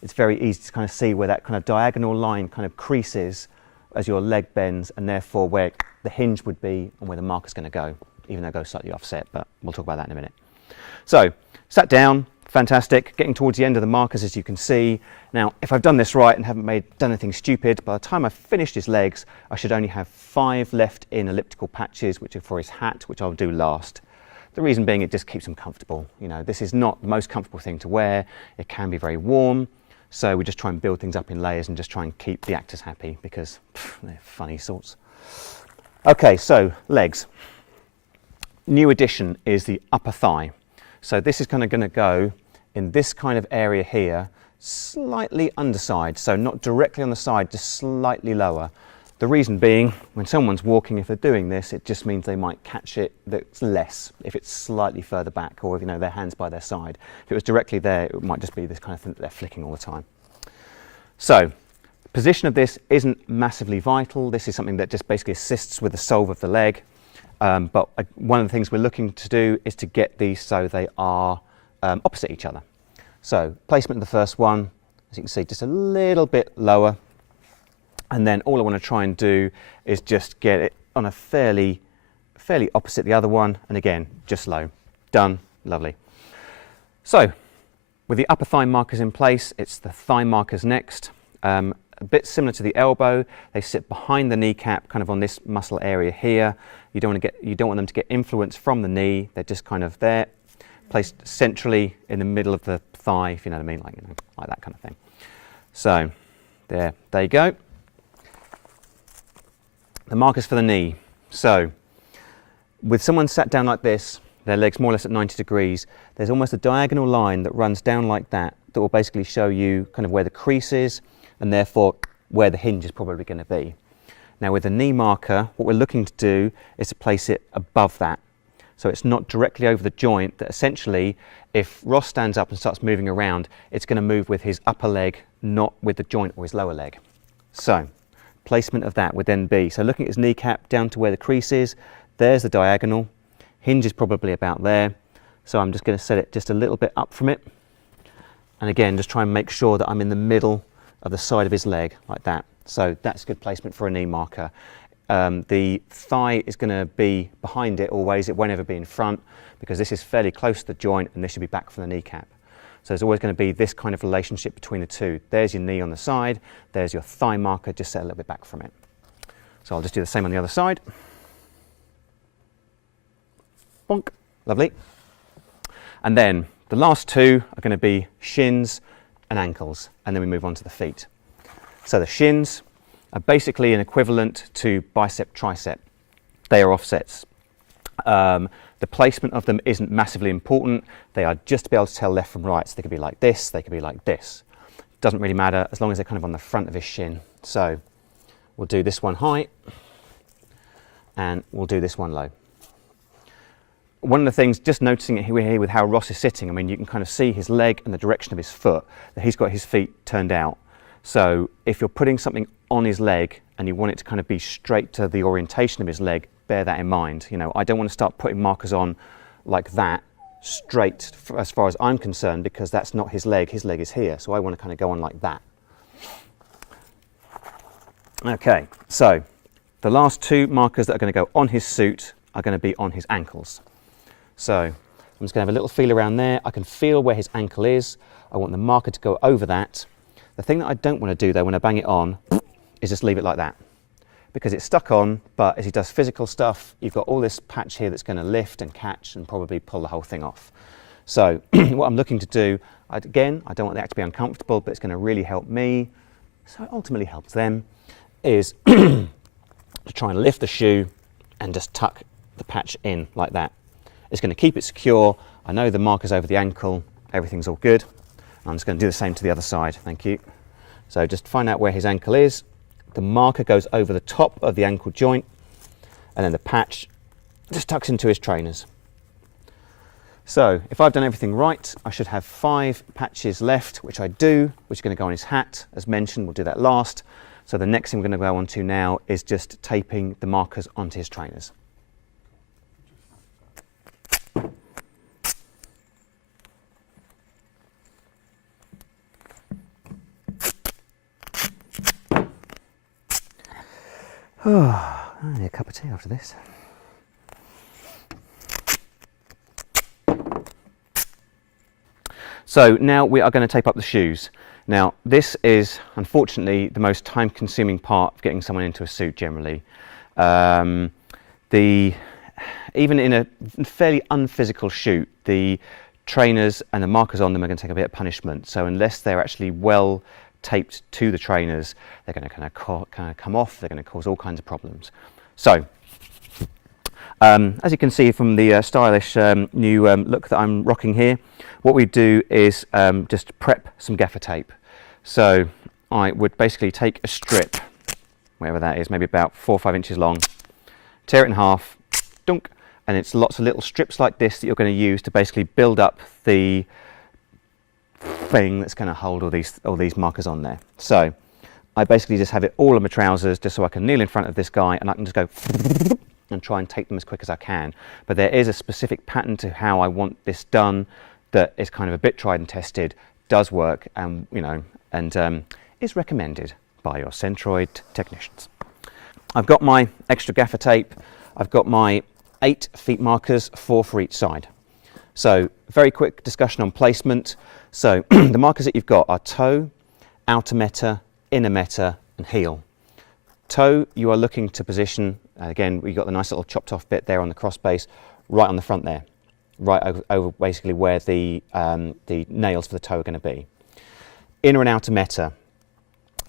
It's very easy to kind of see where that kind of diagonal line kind of creases as your leg bends, and therefore where the hinge would be and where the marker's going to go, even though it goes slightly offset, but we'll talk about that in a minute. So, sat down, fantastic, getting towards the end of the markers as you can see. Now, if I've done this right and haven't done anything stupid, by the time I've finished his legs, I should only have 5 left in elliptical patches, which are for his hat, which I'll do last. The reason being it just keeps him comfortable. You know, this is not the most comfortable thing to wear. It can be very warm. So we just try and build things up in layers and just try and keep the actors happy because they're funny sorts. Okay, so legs. New addition is the upper thigh. So this is kind of going to go in this kind of area here, slightly underside. So not directly on the side, just slightly lower. The reason being, when someone's walking, if they're doing this, it just means they might catch it that's less if it's slightly further back or if, you know, their hands by their side. If it was directly there, it might just be this kind of thing that they're flicking all the time. So, position of this isn't massively vital. This is something that just basically assists with the solve of the leg. But one of the things we're looking to do is to get these so they are opposite each other. So, placement of the first one, as you can see, just a little bit lower. And then all I want to try and do is just get it on a fairly opposite the other one, and again, just low. Done, lovely. So, with the upper thigh markers in place, it's the thigh markers next. A bit similar to the elbow, they sit behind the kneecap, kind of on this muscle area here. You don't want them to get influence from the knee. They're just kind of there, placed centrally in the middle of the thigh, if you know what I mean, like that kind of thing. So, there you go. The markers for the knee. So, with someone sat down like this, their legs more or less at 90 degrees, there's almost a diagonal line that runs down like that will basically show you kind of where the crease is and therefore where the hinge is probably going to be. Now with the knee marker, what we're looking to do is to place it above that. So it's not directly over the joint, that essentially if Ross stands up and starts moving around, it's going to move with his upper leg, not with the joint or his lower leg. So, placement of that would then be, so looking at his kneecap down to where the crease is, there's the diagonal, hinge is probably about there, so I'm just going to set it just a little bit up from it, And again, just try and make sure that I'm in the middle of the side of his leg, like that. So that's good placement for a knee marker. The thigh is going to be behind it always, it won't ever be in front, because this is fairly close to the joint and this should be back from the kneecap. So there's always going to be this kind of relationship between the two. There's your knee on the side, there's your thigh marker, just set a little bit back from it. So I'll just do the same on the other side. Bonk, lovely. And then the last two are going to be shins and ankles, and then we move on to the feet. So the shins are basically an equivalent to bicep, tricep. They are offsets. The placement of them isn't massively important. They are just to be able to tell left from right. So they could be like this, they could be like this. Doesn't really matter as long as they're kind of on the front of his shin. So we'll do this one high and we'll do this one low. One of the things, just noticing it here with how Ross is sitting, I mean, you can kind of see his leg and the direction of his foot, that he's got his feet turned out. So if you're putting something on his leg and you want it to kind of be straight to the orientation of his leg, bear that in mind. You know, I don't want to start putting markers on like that straight as far as I'm concerned, because that's not his leg is here. So I want to kind of go on like that. Okay, so the last two markers that are going to go on his suit are going to be on his ankles. So I'm just going to have a little feel around there. I can feel where his ankle is. I want the marker to go over that. The thing that I don't want to do though when I bang it on is just leave it like that, because it's stuck on, but as he does physical stuff, you've got all this patch here that's going to lift and catch and probably pull the whole thing off. So what I'm looking to do, again, I don't want that to be uncomfortable, but it's going to really help me, so it ultimately helps them, is to try and lift the shoe and just tuck the patch in like that. It's going to keep it secure. I know the marker's over the ankle, everything's all good. I'm just going to do the same to the other side, thank you. So just find out where his ankle is. The marker goes over the top of the ankle joint, and then the patch just tucks into his trainers. So if I've done everything right, I should have 5 patches left, which I do, which are going to go on his hat. As mentioned, we'll do that last. So the next thing we're going to go on to now is just taping the markers onto his trainers. Oh, I need a cup of tea after this. So now we are going to tape up the shoes. Now this is unfortunately the most time-consuming part of getting someone into a suit generally. Even in a fairly unphysical shoot, the trainers and the markers on them are going to take a bit of punishment. So unless they're actually well taped to the trainers, they're going to kind of come off, they're going to cause all kinds of problems. So as you can see from the stylish new look that I'm rocking here, what we do is just prep some gaffer tape. So I would basically take a strip, wherever that is, maybe about 4 or 5 inches long, tear it in half, dunk, and it's lots of little strips like this that you're going to use to basically build up the thing that's going to hold all these markers on there. So I basically just have it all on my trousers just so I can kneel in front of this guy and I can just go and try and take them as quick as I can. But there is a specific pattern to how I want this done that is kind of a bit tried and tested, does work, and is recommended by your Centroid technicians. I've got my extra gaffer tape. I've got my 8 feet markers, 4 for each side. So very quick discussion on placement. So the markers that you've got are toe, outer meta, inner meta, and heel. Toe, you are looking to position, again, we've got the nice little chopped off bit there on the cross base, right on the front there, right over basically where the nails for the toe are going to be. Inner and outer meta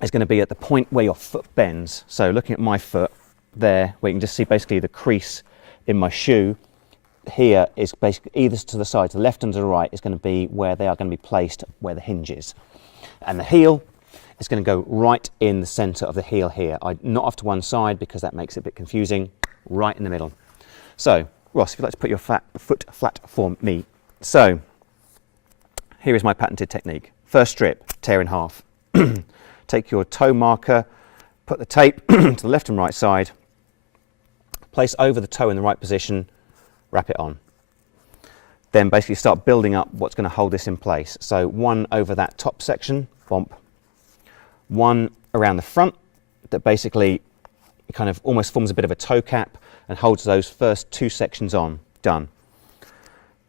is going to be at the point where your foot bends. So looking at my foot there, where you can just see basically the crease in my shoe, here is basically either to the side, to the left and to the right, is going to be where they are going to be placed, where the hinge is. And the heel is going to go right in the centre of the heel here. Not off to one side because that makes it a bit confusing, right in the middle. So, Ross, if you'd like to put your foot flat for me. So, here is my patented technique. First strip, tear in half. Take your toe marker, put the tape to the left and right side, place over the toe in the right position, wrap it on. then basically start building up what's going to hold this in place. So one over that top section, bump, one around the front that basically kind of almost forms a bit of a toe cap and holds those first two sections on, done.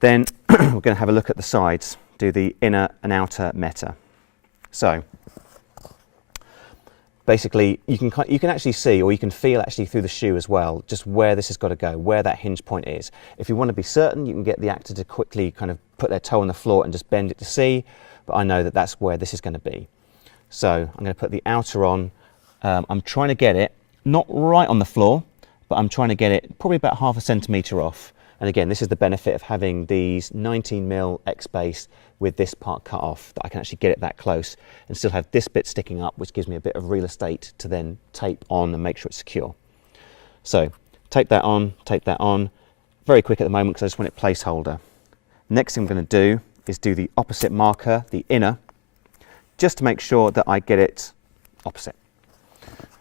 Then we're going to have a look at the sides, do the inner and outer meta. So basically you can actually see, or you can feel actually through the shoe as well, just where this has got to go, where that hinge point is. If you want to be certain, you can get the actor to quickly kind of put their toe on the floor and just bend it to see, but I know that that's where this is going to be. So I'm going to put the outer on. I'm trying to get it not right on the floor, but I'm trying to get it probably about 1/2 centimetre off. And again, this is the benefit of having these 19mm X base with this part cut off, that I can actually get it that close and still have this bit sticking up, which gives me a bit of real estate to then tape on and make sure it's secure. So tape that on, very quick at the moment because I just want it placeholder. Next thing I'm going to do is do the opposite marker, the inner, just to make sure that I get it opposite.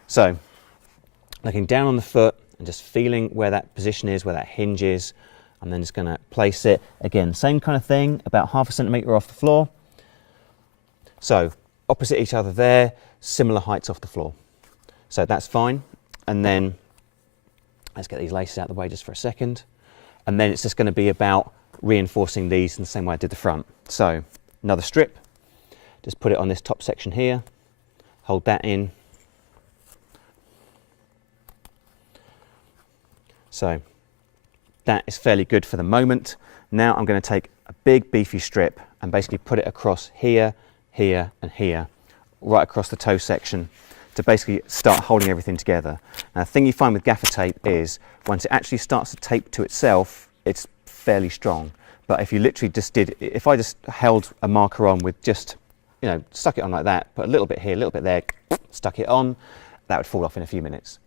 So looking down on the foot and just feeling where that position is, where that hinge is. I'm then just going to place it, again, same kind of thing, about 1/2 centimetre off the floor. So opposite each other there, similar heights off the floor. So that's fine. And then let's get these laces out of the way just for a second. And then it's just going to be about reinforcing these in the same way I did the front. So another strip, just put it on this top section here, hold that in. So that is fairly good for the moment. Now I'm going to take a big beefy strip and basically put it across here, here and here, right across the toe section to basically start holding everything together. Now the thing you find with gaffer tape is once it actually starts to tape to itself, it's fairly strong. But if you literally just did, if I just held a marker on with just, you know, stuck it on like that, put a little bit here, a little bit there, stuck it on, that would fall off in a few minutes.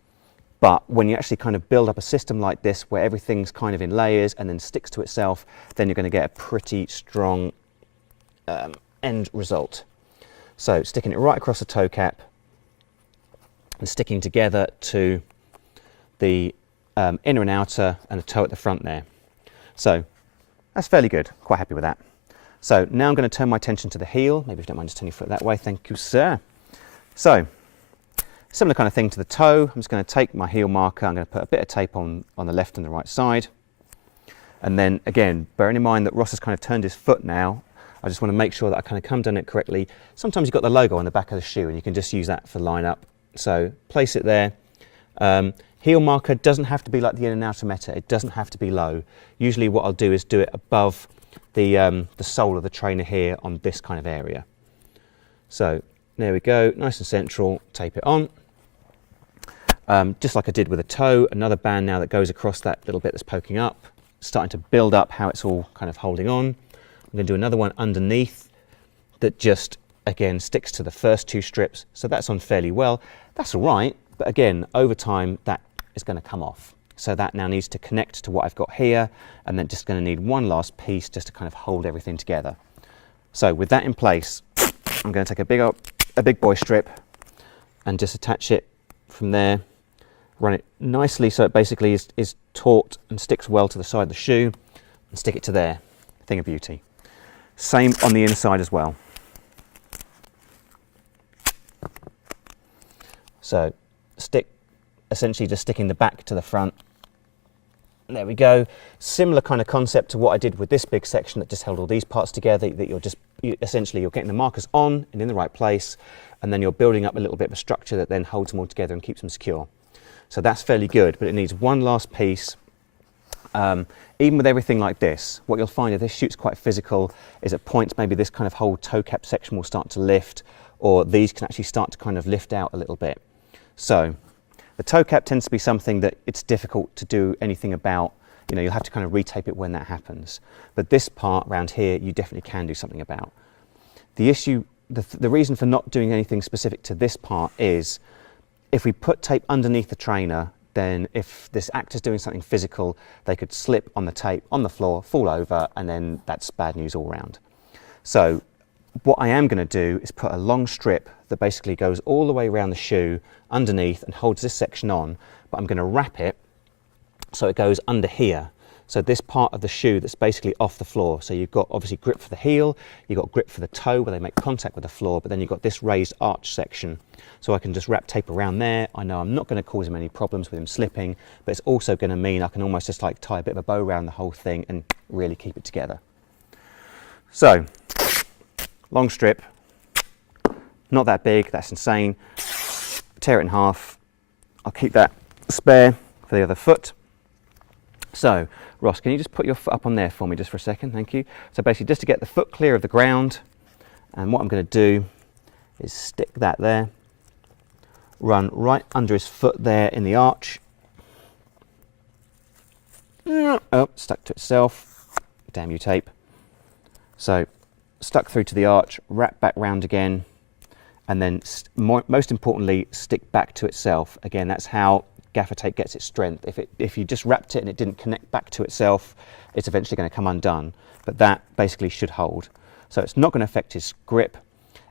But when you actually kind of build up a system like this where everything's kind of in layers and then sticks to itself, then you're going to get a pretty strong end result. So sticking it right across the toe cap and sticking together to the inner and outer and the toe at the front there. So that's fairly good, quite happy with that. So now I'm going to turn my attention to the heel. Maybe if you don't mind just turning your foot that way, thank you sir. So similar kind of thing to the toe. I'm just going to take my heel marker, I'm going to put a bit of tape on the left and the right side. And then again, bearing in mind that Ross has kind of turned his foot now, I just want to make sure that I kind of come down it correctly. Sometimes you've got the logo on the back of the shoe and you can just use that for line up. So place it there. Heel marker doesn't have to be like the in and outer meta, it doesn't have to be low. Usually what I'll do is do it above the sole of the trainer here on this kind of area. So there we go, nice and central, tape it on. Just like I did with a toe, another band now that goes across that little bit that's poking up, starting to build up how it's all kind of holding on. I'm going to do another one underneath that just, again, sticks to the first two strips. So that's on fairly well. That's all right, but again, over time, that is going to come off. So that now needs to connect to what I've got here, and then just going to need one last piece just to kind of hold everything together. So with that in place, I'm going to take a big boy strip and just attach it from there. Run it nicely so it basically is taut and sticks well to the side of the shoe, and stick it to there. Thing of beauty. Same on the inside as well. So essentially just sticking the back to the front. There we go. Similar kind of concept to what I did with this big section that just held all these parts together, that essentially you're getting the markers on and in the right place, and then you're building up a little bit of a structure that then holds them all together and keeps them secure. So that's fairly good, but it needs one last piece. Even with everything like this, what you'll find if this shoot's quite physical is at points maybe this kind of whole toe cap section will start to lift, or these can actually start to kind of lift out a little bit. So the toe cap tends to be something that it's difficult to do anything about. You know, you'll have to kind of retape it when that happens. But this part around here, you definitely can do something about. The issue, the reason for not doing anything specific to this part is if we put tape underneath the trainer, then if this actor's doing something physical, they could slip on the tape on the floor, fall over, and then that's bad news all round. So what I am going to do is put a long strip that basically goes all the way around the shoe underneath and holds this section on, but I'm going to wrap it so it goes under here. So this part of the shoe that's basically off the floor. So you've got obviously grip for the heel, you've got grip for the toe where they make contact with the floor, but then you've got this raised arch section. So I can just wrap tape around there. I know I'm not going to cause him any problems with him slipping, but it's also going to mean I can almost just like tie a bit of a bow around the whole thing and really keep it together. So, long strip, not that big, that's insane. Tear it in half. I'll keep that spare for the other foot. So, Ross, can you just put your foot up on there for me just for a second? Thank you. So basically just to get the foot clear of the ground, and what I'm going to do is stick that there, run right under his foot there in the arch. Oh, stuck to itself. Damn you, tape. So, stuck through to the arch, wrap back round again, and then most importantly, stick back to itself. Again, that's how gaffer tape gets its strength. If you just wrapped it and it didn't connect back to itself, it's eventually going to come undone. But that basically should hold. So it's not going to affect his grip.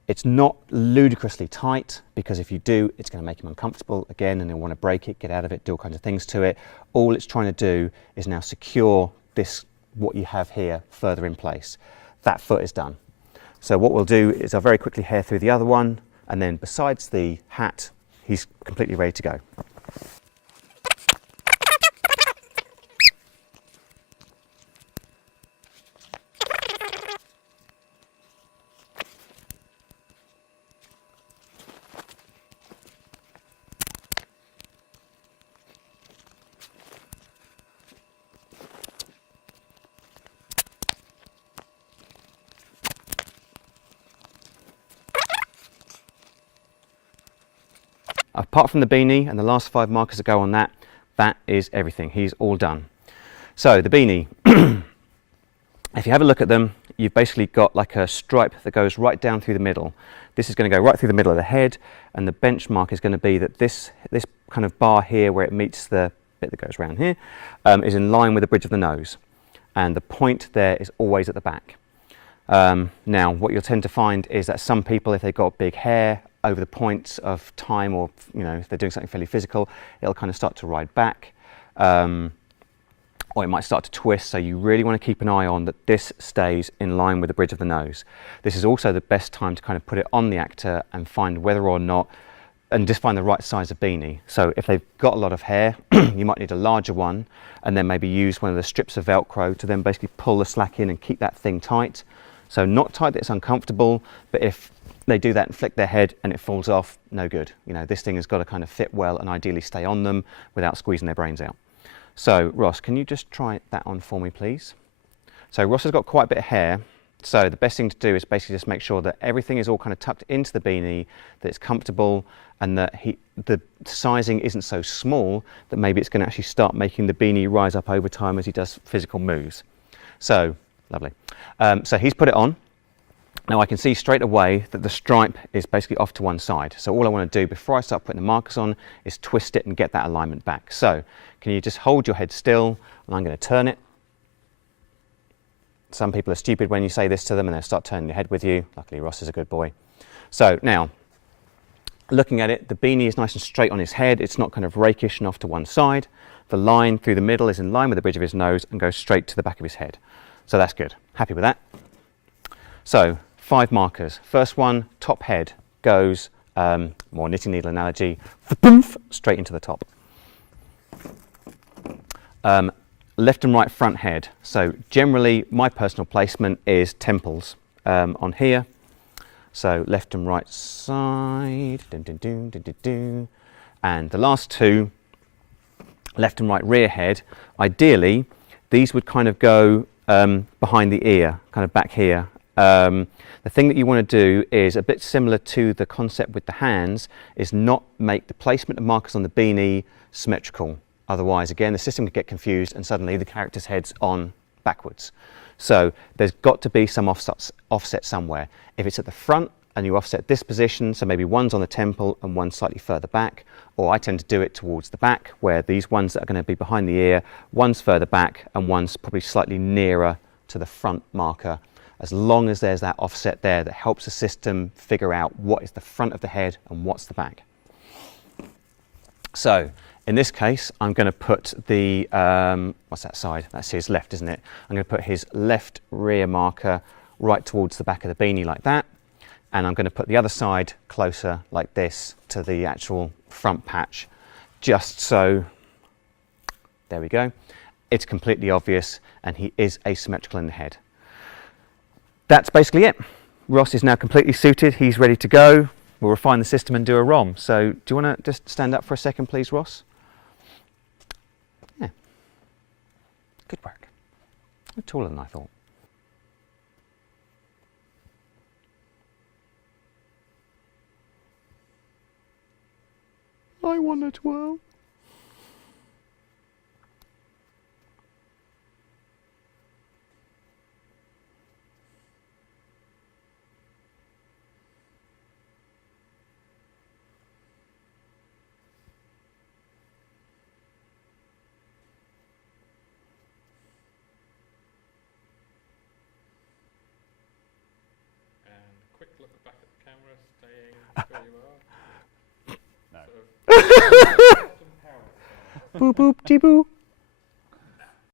It's not ludicrously tight, because if you do, it's going to make him uncomfortable again, and he'll want to break it, get out of it, do all kinds of things to it. All it's trying to do is now secure this, what you have here, further in place. That foot is done. So what we'll do is I'll very quickly hair through the other one, and then besides the hat, he's completely ready to go. Apart from the beanie and the last 5 markers that go on that, that is everything. He's all done. So the beanie, if you have a look at them, you've basically got like a stripe that goes right down through the middle. This is going to go right through the middle of the head, and the benchmark is going to be that this kind of bar here where it meets the bit that goes around here is in line with the bridge of the nose, and the point there is always at the back. Now what you'll tend to find is that some people, if they've got big hair over the points of time, or if they're doing something fairly physical, it'll kind of start to ride back, or it might start to twist. So you really want to keep an eye on that this stays in line with the bridge of the nose. This is also the best time to kind of put it on the actor and find whether or not, and just find the right size of beanie. So if they've got a lot of hair, you might need a larger one, and then maybe use one of the strips of Velcro to then basically pull the slack in and keep that thing tight. So not tight that it's uncomfortable, but if they do that and flick their head and it falls off, no good. This thing has got to kind of fit well and ideally stay on them without squeezing their brains out. So Ross, can you just try that on for me, please? So Ross has got quite a bit of hair, so the best thing to do is basically just make sure that everything is all kind of tucked into the beanie, that it's comfortable, and that the sizing isn't so small that maybe it's going to actually start making the beanie rise up over time as he does physical moves. So, lovely. So he's put it on. Now I can see straight away that the stripe is basically off to one side. So all I want to do before I start putting the markers on is twist it and get that alignment back. So can you just hold your head still, and I'm going to turn it. Some people are stupid when you say this to them and they'll start turning their head with you. Luckily Ross is a good boy. So now, looking at it, the beanie is nice and straight on his head. It's not kind of rakish and off to one side. The line through the middle is in line with the bridge of his nose and goes straight to the back of his head. So that's good. Happy with that. So 5 markers. First one, top head, goes, more knitting needle analogy, straight into the top. Left and right front head. So generally my personal placement is temples on here. So left and right side, and the last 2, left and right rear head. Ideally, these would kind of go behind the ear, kind of back here. The thing that you want to do is a bit similar to the concept with the hands, is not make the placement of markers on the beanie symmetrical. Otherwise, again, the system could get confused and suddenly the character's head's on backwards. So there's got to be some offset somewhere. If it's at the front and you offset this position, so maybe one's on the temple and one's slightly further back, or I tend to do it towards the back, where these ones that are going to be behind the ear, one's further back and one's probably slightly nearer to the front marker. As long as there's that offset there, that helps the system figure out what is the front of the head and what's the back. So In this case, I'm going to put the, what's that side? That's his left, isn't it? I'm going to put his left rear marker right towards the back of the beanie like that. And I'm going to put the other side closer like this to the actual front patch, just so, there we go. It's completely obvious and he is asymmetrical in the head. That's basically it. Ross is now completely suited. He's ready to go. We'll refine the system and do a ROM. So do you want to just stand up for a second, please, Ross? Yeah. Good work. You're taller than I thought. I want a twirl. Quick look back at the camera, staying where you are. No. Boop boop dee boo.